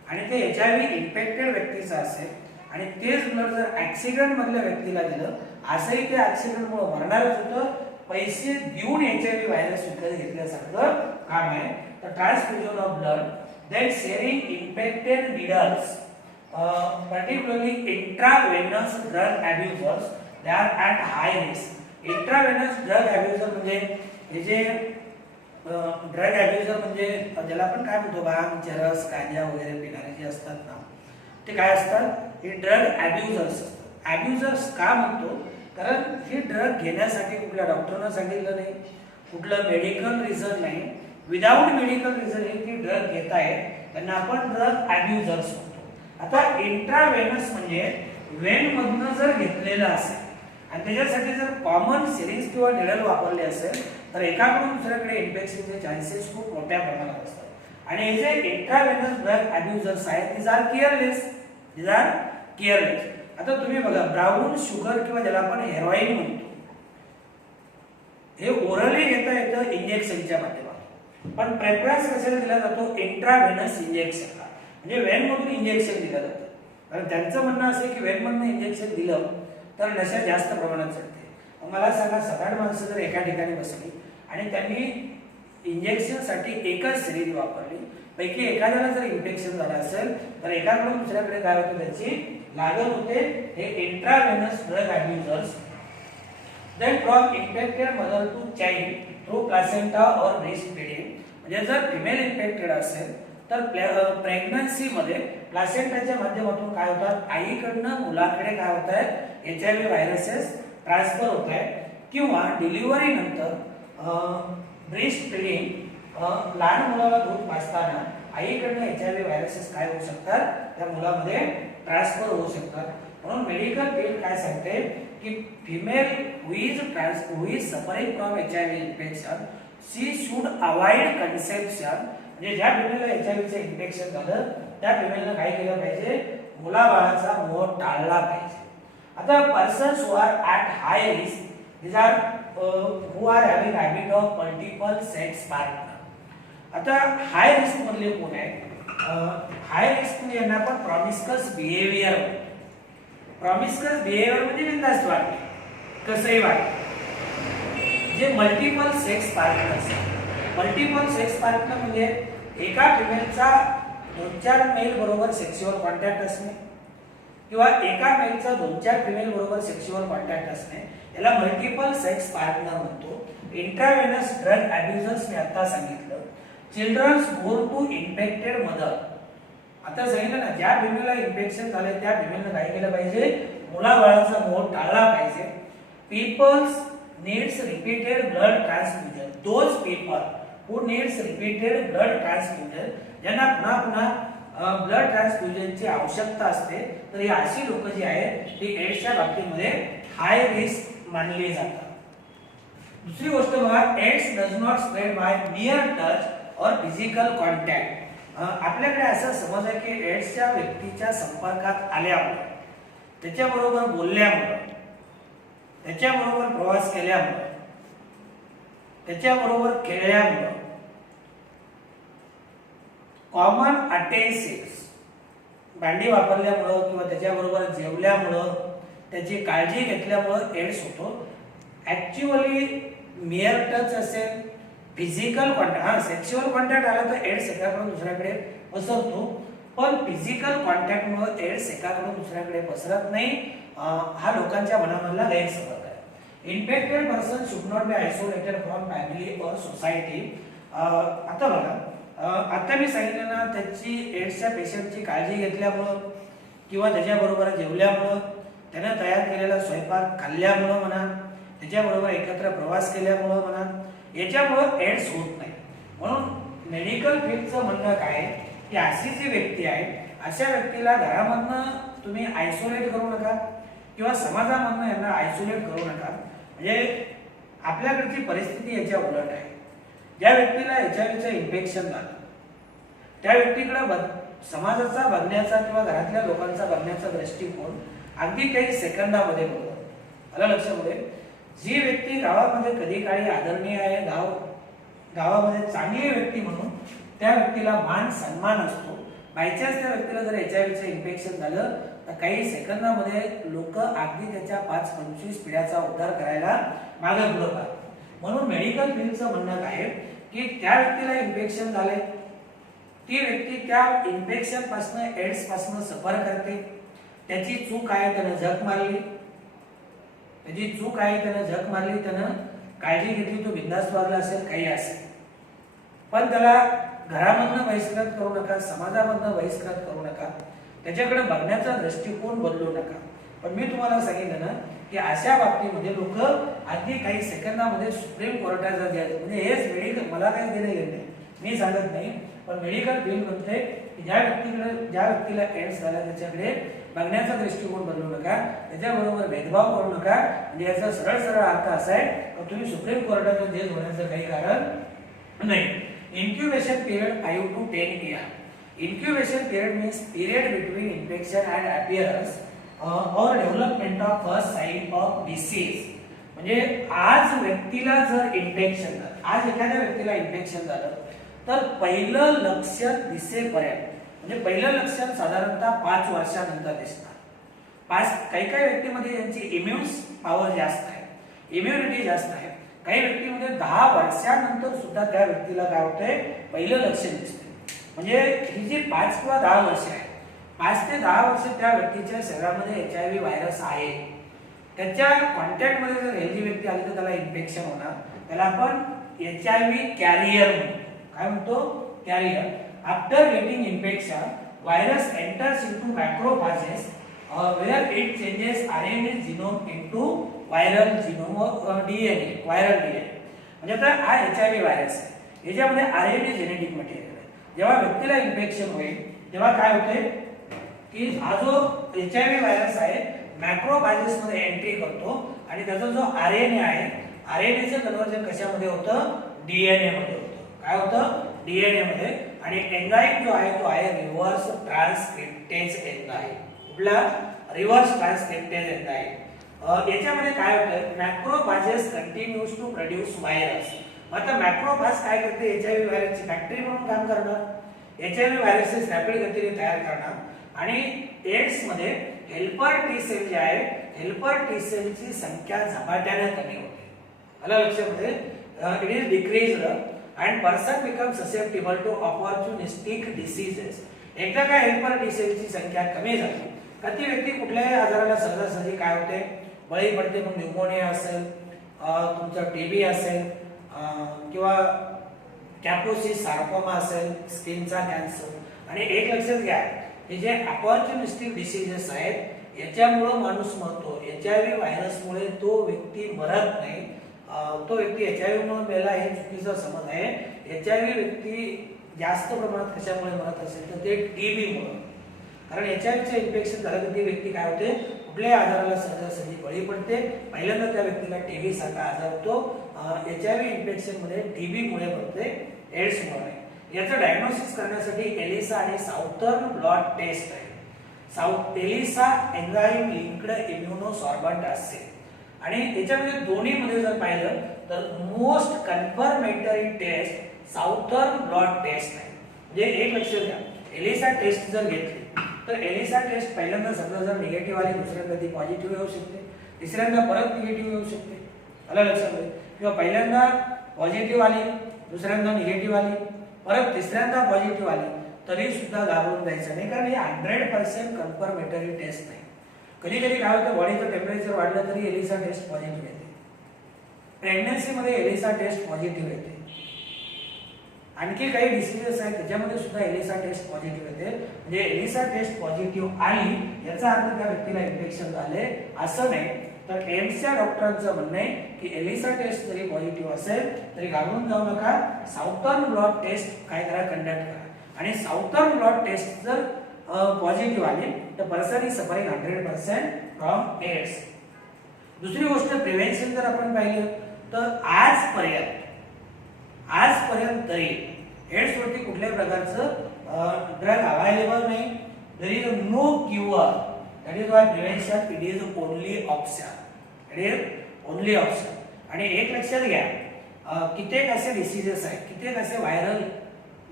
आणि ते HIV इन्फेक्टेड व्यक्तीचं असेल आणि तेच ब्लड जर ऍक्सिडेंट मधल्या व्यक्तीला दिलं, असंही ते ऍक्सिडेंटमुळे मरणारच होतं, पैसे देऊन HIV व्हायरस विकत घेतल्यासारखं काम आहे. तर transfusion of blood, then sharing infected needles, particularly intravenous drug abusers, they are at high risk. Intravenous drug abuser म्हणजे हे जे ड्रग अब्युजर म्हणजे ज्याला आपण काय म्हणतो, भांग, चरस, गांजा वगैरे पिणारे जे असतात ना, ते काय असतात, हे ड्रग अब्युजर्स असतात. अब्युजर्स का म्हणतो, कारण हे ड्रग घेण्यासाठी कुठल्या डॉक्टरनं सांगितलं नाही, कुठलं मेडिकल रिझन नाही, विदाउट मेडिकल रिझन हे ड्रग घेत आहेत, त्यांना आपण ड्रग अब्युजर्स म्हणतो. आता इंट्रावेनस म्हणजे वेन मधनं जर घेतलेलं असेल आणि त्याच्यासाठी जर कॉमन सिरिंज किंवा निडल वापरले असेल तर एकाकडून दुसऱ्याकडे इन्फेक्शनचे चान्सेस खूप मोठ्या प्रमाणात असतात. आणि हे जे इंट्रावेनस ड्रग अब्युजर्स आहेत, these are केअरलेस. आता तुम्ही बघा, ब्राऊन शुगर किंवा ज्याला आपण हेरोईन म्हणतो, हे ओरली घेता येतं इंजेक्शनच्या माध्यमातून, पण प्रेफरन्स कशाला दिला जातो, इंट्रावेनस इंजेक्शनला, म्हणजे वेन मधून इंजेक्शन दिलं जातं. कारण त्यांचं म्हणणं असं की वेन मधून इंजेक्शन दिलं तर नशा जास्त प्रमाणात चढते. मला सांगा, 7-8 माणसं जर एका ठिकाणी बसली आणि त्यांनी इंजेक्शनसाठी एकच सिरिंज वापरली, पैकी एखाद्याला जर इन्फेक्शन झालं असेल तर एकाकडून दुसऱ्याकडे काय होतं, त्याची लागण होते. हे intravenous drug abusers. Then from infected mother to child through placenta or breast feeding, म्हणजे जर फिमेल इन्फेक्टेड असेल तर प्रेग्नन्सी मध्ये प्लासेंटाच्या माध्यमातून काय होतात, आईकडनं मुलाकडे काय होत आहे, HIV व्हायरसेस ट्रान्सफर होत आहे. किंवा डिलिव्हरी नंतर ब्रेस्ट फीडिंग, लहान मुलाला दूध पाजताना आईकडनं HIV व्हायरसेस काय होऊ शकतात, त्या मुलामध्ये ट्रान्सफर होऊ शकतात. म्हणून मेडिकल फील्ड काय सांगते की female who is suffering from HIV infection, she should avoid conception. म्हणजे ज्या फिमेलला HIVचं इन्फेक्शन झालं त्या फिमेलनं काय केलं पाहिजे, मुलाबाळाचा मोह टाळला पाहिजे. आता persons who are at high risk, these are who are having habit of multiple sex partner. आता हाय रिस्क मधले कोण आहे, हाय रिस्क म्हणजे यांना आपण प्रॉमिस्कस बिहेवियर. प्रॉमिस्कस बिहेवियर म्हणजे बिनधास्त वाटते, कसंही वाटते. जे multiple sex partners, multiple sex partner म्हणजे एका फिमेलचा 2-4 मेल बरोबर सेक्शुअल कॉन्टॅक्ट असणे किंवा एका मेलचा 2-4 फिमेल बरोबर सेक्शुअल कॉन्टॅक्ट असणे, याला मल्टिपल सेक्स पार्टनर म्हणतो. इंट्रावेनस ड्रग अब्युजर्स मी आता सांगितलं. Childrens born to infected mother, आता सांगितलं ना, ज्या फिमेलला इन्फेक्शन झाले त्या फिमेलनं काय केलं पाहिजे, मुलाबाळाचा मोह टाळला पाहिजे. Peoples needs repeated blood transfusion, those people who needs repeated blood transfusion, ज्यांना पुन्हा पुन्हा ब्लड ट्रान्सफ्युजनची आवश्यकता असते, तर ही अशी लोक जी आहेत ती एड्सच्या बाबतीमध्ये हाय रिस्क मानली जातात. दुसरी गोष्ट बघा, AIDS does not spread by near touch or physical contact. आपल्याकडे असं समज आहे की एड्सच्या व्यक्तीच्या संपर्कात आल्यामुळे, त्याच्याबरोबर बोलल्यामुळे, त्याच्याबरोबर प्रवास केल्यामुळे, त्याच्याबरोबर खेळल्यामुळे, कॉमन अटेन्सिव्स, भांडी वापरल्यामुळं किंवा त्याच्याबरोबर जेवल्यामुळं, त्याची काळजी घेतल्यामुळं एड्स होतो. ऍक्च्युअली मियर टच असेल, फिजिकल कॉन्टॅक्ट, सेक्शुअल कॉन्टॅक्ट आला तर एड्स एकाकडून दुसऱ्याकडे पसरतो, पण फिजिकल कॉन्टॅक्टमुळे एड्स एकाकडून दुसऱ्याकडे पसरत नाही. हा लोकांच्या मनामधला गैरसमज आहे. Infected person should not be isolated from family और सोसायटी. आता बघा, आता मी सांगितलं ना, त्याची एड्सच्या पेशंटची काळजी घेतल्यामुळं किंवा त्याच्याबरोबर जेवल्यामुळं, त्यानं तयार केलेला स्वयंपाक खाल्ल्यामुळं म्हणा, त्याच्याबरोबर एकत्र प्रवास केल्यामुळं म्हणा, याच्यामुळं एड्स होत नाही. म्हणून मेडिकल फील्डचं म्हणणं काय की अशी जी व्यक्ती आहे अशा व्यक्तीला घरामधनं तुम्ही आयसोलेट करू नका किंवा समाजामधनं यांना आयसोलेट करू नका. म्हणजे आपल्याकडची परिस्थिती याच्या उलट आहे. ज्या व्यक्तीला HIV इन्फेक्शन झालं त्या व्यक्तीकडे समाजाचा बघण्याचा किंवा घरातल्या लोकांचा बघण्याचा दृष्टिकोन अगदी काही सेकंदामध्ये बदलतो. आलं लक्षामध्ये? जी व्यक्ती गावामध्ये कधी काळी आदरणीय आहे, गावामध्ये चांगली व्यक्ती म्हणून त्या व्यक्तीला मान सन्मान असतो. बायचान्स त्या व्यक्तीला जर HIV इन्फेक्शन झालं तर काही सेकंदामध्ये लोक अगदी त्याच्या 5-25 पिढ्याचा उद्धार करायला मागे पुढे पाहतात. म्हणून मेडिकल फील्डचं म्हणणं आहे की त्या व्यक्तीला इन्फेक्शन झाले, ती व्यक्ती त्या इन्फेक्शन पासून एड्स पासून सफर करते. त्याची चूक आहे, त्यानं झक मारली, त्याची चूक आहे, त्यानं झक मारली, त्यानं काळजी घेतली, तो बिंदास्त वागला असेल, काही असेल, पण त्याला घरामधनं बहिष्कृत करू नका, समाजामधनं बहिष्कृत करू नका, त्याच्याकडे बघण्याचा दृष्टिकोन बदलू नका. पण मी तुम्हाला सांगितलं ना की अशा बाबतीमध्ये लोक अगदी काही सेकंदामध्ये सुप्रीम कोर्टाचा द्यायचं. म्हणजे हेच मेडिकल, मला काही देणं घेणं नाही, मी सांगत नाही, पण मेडिकल फील्ड म्हणते की ज्या व्यक्तीला एड्स झाला त्याच्याकडे बघण्याचा दृष्टिकोन बदलू नका, त्याच्याबरोबर भेदभाव करू नका. म्हणजे याचा सरळ सरळ अर्थ असा आहे की तुम्ही सुप्रीम कोर्टाचा जज होण्याचं काही कारण नाही. Incubation period 5 to 10 years. Incubation period means period between infection and appearance or development of first sign of disease. म्हणजे आज व्यक्तीला जर इन्फेक्शन झालं, आज एखाद्या व्यक्तीला इन्फेक्शन झालं तर पहिलं लक्षण दिसेपर्यंत, म्हणजे पहिलं लक्षण साधारणतः 5 वर्षानंतर दिसणार. काही व्यक्तीमध्ये यांची इम्युन पॉवर जास्त आहे, इम्युनिटी जास्त आहे. काही व्यक्तीमध्ये 10 वर्षानंतर सुद्धा त्या व्यक्तीला काय होतंय, पहिलं लक्षण दिसते. म्हणजे ही जी 5 किंवा 10 वर्ष आहे, 5 ते 10 वर्ष त्या व्यक्तीच्या शरीरामध्ये HIV व्हायरस आहे. त्याच्या कॉन्टॅक्ट मध्ये जर हेल्दी व्यक्ती आली तर त्याला इन्फेक्शन होणार. त्याला आपण HIV कॅरियर म्हणतो. काय म्हणतो? Carrier. After getting infection virus enters into macrophages where it changes RNA genome into viral genome or DNA, viral DNA. म्हणजे आता हा HIV व्हायरस आहे, याच्यामध्ये RNA जेनेटिक मटेरियल आहे. जेव्हा व्यक्तीला इन्फेक्शन होईल तेव्हा काय होते की हा जो HIV व्हायरस आहे मॅक्रोफॅजेस मध्ये एंट्री करतो आणि त्याचा जो RNA आहे, RNA चं कन्वर्जन कशामध्ये होतं? DNA मध्ये होतं. काय होतं? DNA मध्ये. आणि एन्झाइम जो आहे तो आहे रिव्हर्स ट्रान्सक्रिप्टेज एन्झाइम. कुठला? Reverse transcriptase enzyme. याच्यामध्ये काय होतं? Macrophages continues to produce virus. आता मॅक्रोफॅज काय करते? HIV व्हायरसची फॅक्टरी म्हणून काम करणार, HIV व्हायरसेस रॅपिड गतीने तयार करणार आणि एड्स मध्ये हेल्पर टी सेल जे आहे, हेल्पर टी सेलची संख्या झपाट्याने कमी होते. आलं लक्षामध्ये? It is decreased and person become susceptible to opportunistic diseases. एकदा का हेल्पर टी सेलची संख्या कमी झाली का ती व्यक्ती कुठल्याही आजाराला सहजासहजी काय होते? बळी पडते. मग न्यूमोनिया असेल, तुमचं TB असेल किंवा कॅपोसिस सार्कोमा असेल, स्किनचा कॅन्सर. आणि एक लक्षात घ्या, हे जे अपॉर्च्युनिस्टिक डिसीजेस आहेत याच्यामुळे माणूस मरतो. HIV व्हायरसमुळे तो व्यक्ती मरत नाही, तो व्यक्ती HIV मुळे मेला हे चुकीचा समज आहे. HIV व्यक्ती जास्त प्रमाणात कशामुळे मरत असेल तर ते TB मुळे. कारण HIVचं इन्फेक्शन झालं तर ती व्यक्ती काय होते? कुठल्याही आजाराला सहजासहजी बळी पडते. पहिल्यांदा त्या व्यक्तीला TB सारखा आजार होतो. HIV इन्फेक्शन मध्ये TB मुळे होते, एड्स मुळे. याचं डायग्नोसिस करण्यासाठी एलिसा आणि साउथर्न ब्लॉट टेस्ट आहे. एलिसा एन्झाइम लिंक्ड इम्युनोसॉर्बंट असेल आणि याच्यामध्ये दोन्ही मध्ये जर पाहिलं तर most confirmatory test Southern blot test आहे. म्हणजे एक लक्षात घ्या, एलिसा टेस्ट जर घेतली तर एलिसा टेस्ट पहिल्यांदा समजा जर निगेटिव्ह आली, दुसऱ्यांदा ती पॉझिटिव्ह येऊ शकते, तिसऱ्यांदा परत निगेटिव्ह येऊ शकते. आलं लक्षामध्ये? किंवा पहिल्यांदा पॉझिटिव्ह आली, दुसऱ्यांदा निगेटिव्ह आली, परत तिसऱ्यांदा पॉझिटिव्ह आली, तरी सुद्धा घाबरून जायचं नाही, कारण ही 100% कन्फर्मेटरी टेस्ट नाही. कधी कधी काय होतं, बॉडीचं टेम्परेचर वाढलं तरी एलिसा टेस्ट पॉझिटिव्ह येते. प्रेग्नन्सी मध्ये एलिसा टेस्ट पॉझिटिव्ह येते. आणखी काही डिसिजेस आहेत त्याच्यामध्ये सुद्धा एलिसा टेस्ट पॉझिटिव्ह येते. म्हणजे एलिसा टेस्ट पॉझिटिव्ह आली याचा अर्थ त्या व्यक्तीला इन्फेक्शन झाले असं नाही. तर एम्सच्या डॉक्टरांचं म्हणणं आहे की एलिसा टेस्ट जरी पॉझिटिव्ह असेल तरी घाबरून जाऊ नका. साऊथर्न ब्लॉट टेस्ट काय करा, कंडक्ट करा. आणि साऊथर्न ब्लॉट टेस्ट जर पॉझिटिव्ह आली तर person is suffering 100% from AIDS. दुसरी गोष्ट प्रिव्हेन्शन जर आपण पाहिलं तर आजपर्यंत तरी एड्स वरती कुठल्याही प्रकारचं ड्रग अवेलेबल नाही. There is no cure. That is why prevention it is only option. आणि एक लक्षात घ्या, कित्येक असे डिसीजेस आहेत, कित्येक असे व्हायरल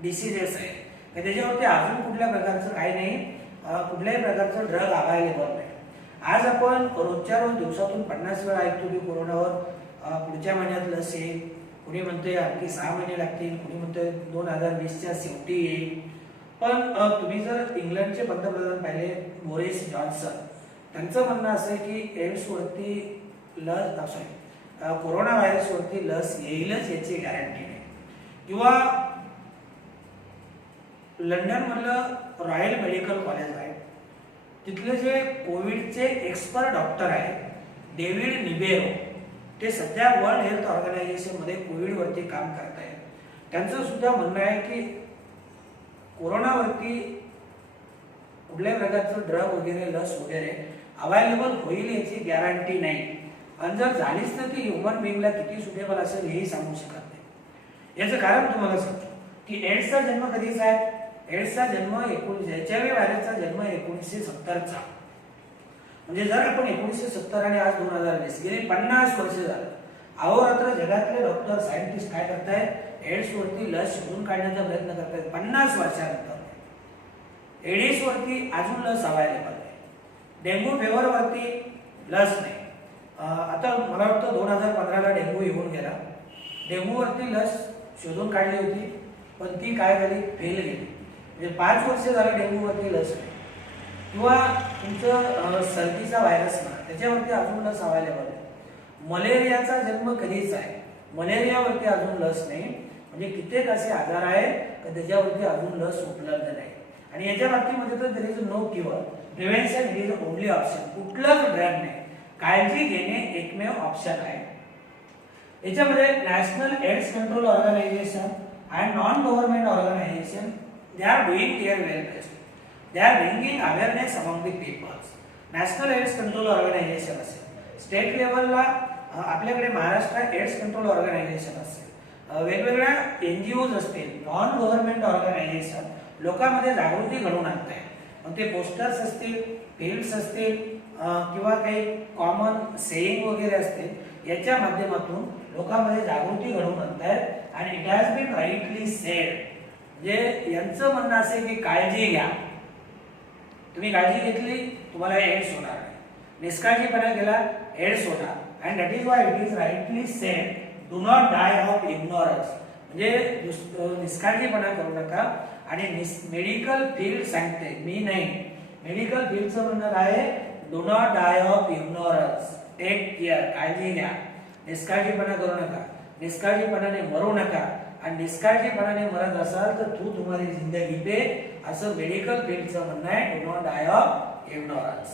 डिसीजेस आहेत की त्याच्यावरती अजून कुठल्या प्रकारचं काही नाही, कुठल्याही प्रकारचं ड्रग अवेलेबल नाही. आज आपण रोजच्या रोज दिवसातून 50 वेळा ऐकतो की कोरोनावर पुढच्या महिन्यात लस येईल, कुणी म्हणते आणखी 6 महिने लागतील, कुणी म्हणते 2020च्या शेवटी येईल. पण तुम्ही जर इंग्लंडचे पंतप्रधान पाहिले बोरिस जॉन्सन, त्यांचं म्हणणं असं आहे की एड्स वरती कोरोना व्हायरस वरती लस येईलच याची गॅरंटी नाही. किंवा लंडन मधलं रॉयल मेडिकल कॉलेज आहे, तिथले जे कोविडचे एक्सपर्ट डॉक्टर आहेत डेव्हिड निबेरो, ते सध्या वर्ल्ड हेल्थ ऑर्गनायझेशन मध्ये कोविड वरती काम करत आहेत. त्यांचं सुद्धा म्हणणं आहे की कोरोनावरती कुठल्याही प्रकारचं ड्रग वगैरे लस वगैरे अवेलेबल होईल याची गॅरंटी नाही. आणि जर झालीच तर ती ह्युमन बिंगला किती सुटेबल असेल हेही सांगू शकत नाही. याचं कारण तुम्हाला सांगतो की एड्सचा जन्म कधीचा आहे. एड्सचा जन्म HIV व्हायरसचा जन्म 1970चा. म्हणजे जर आपण 1970 आणि आज 2020 गेली 50 वर्ष झालं, अहोरात्र जगातले डॉक्टर सायंटिस्ट काय करतायत, एड्स वरती लस शोधून काढण्याचा प्रयत्न करतायत. 50 वर्षानंतर एडिस वरती अजून लस अवेलेबल आहे. डेंग्यू फेवर वरती लस नाही. आता मला वाटतं 2015ला डेंग्यू येऊन गेला. डेंग्यू वरती लस शोधून काढली होती पण ती काय झाली, फेल गेली. म्हणजे 5 वर्ष झाले डेंग्यू वरती लस नाही. किंवा तुमचं सर्दीचा व्हायरस म्हणा, त्याच्यावरती अजून लस अवेलेबल आहे. मलेरियाचा जन्म कधीच आहे, मलेरियावरती अजून लस नाही. म्हणजे कित्येक असे आजार आहेत की त्याच्यावरती अजून लस उपलब्ध नाही. आणि याच्या बाबतीमध्ये तर there is no cure. Prevention is only option. कुठलाच ड्रग नाही, काळजी घेणे एकमेव ऑप्शन आहे. याच्यामध्ये national AIDS control organisation and non government organisation they are doing their well best. They are bringing awareness among the peoples. National AIDS control organisation असेल, state लेवलला आपल्याकडे महाराष्ट्र एड्स कंट्रोल ऑर्गनायझेशन असेल, वेगवेगळ्या NGOज असतील, नॉन गव्हर्नमेंट ऑर्गनायझेशन लोकांमध्ये जागृती घडवून आणत आहे. मग ते पोस्टर्स असतील, फिल्म्स असतील किंवा काही कॉमन सेईंग वगैरे असतील, याच्या माध्यमातून लोकांमध्ये जागृती घडवून आणत आहेत. आणि it has been rightly said. म्हणजे यांचं म्हणणं असेल की काळजी घ्या. तुम्ही काळजी घेतली तुम्हाला एड्स होणार नाही, निष्काळजीपणा केला एड्स होणार. And that is why it is rightly said, do not die of ignorance. म्हणजे निष्काळजीपणा करू नका. आणि मेडिकल फील्ड सांगते, मी नाही, मेडिकल फील्डचं म्हणणं काय आहे, do not die of ignorance. Take care, काळजी घ्या, निष्काळजीपणा करू नका, निष्काळजीपणाने मरू नका. आणि निष्काळजीपणाने मरत असाल तर तू तुम्हारी जिंदगी पे, असं मेडिकल फील्डचं म्हणणं आहे. Do not die of ignorance.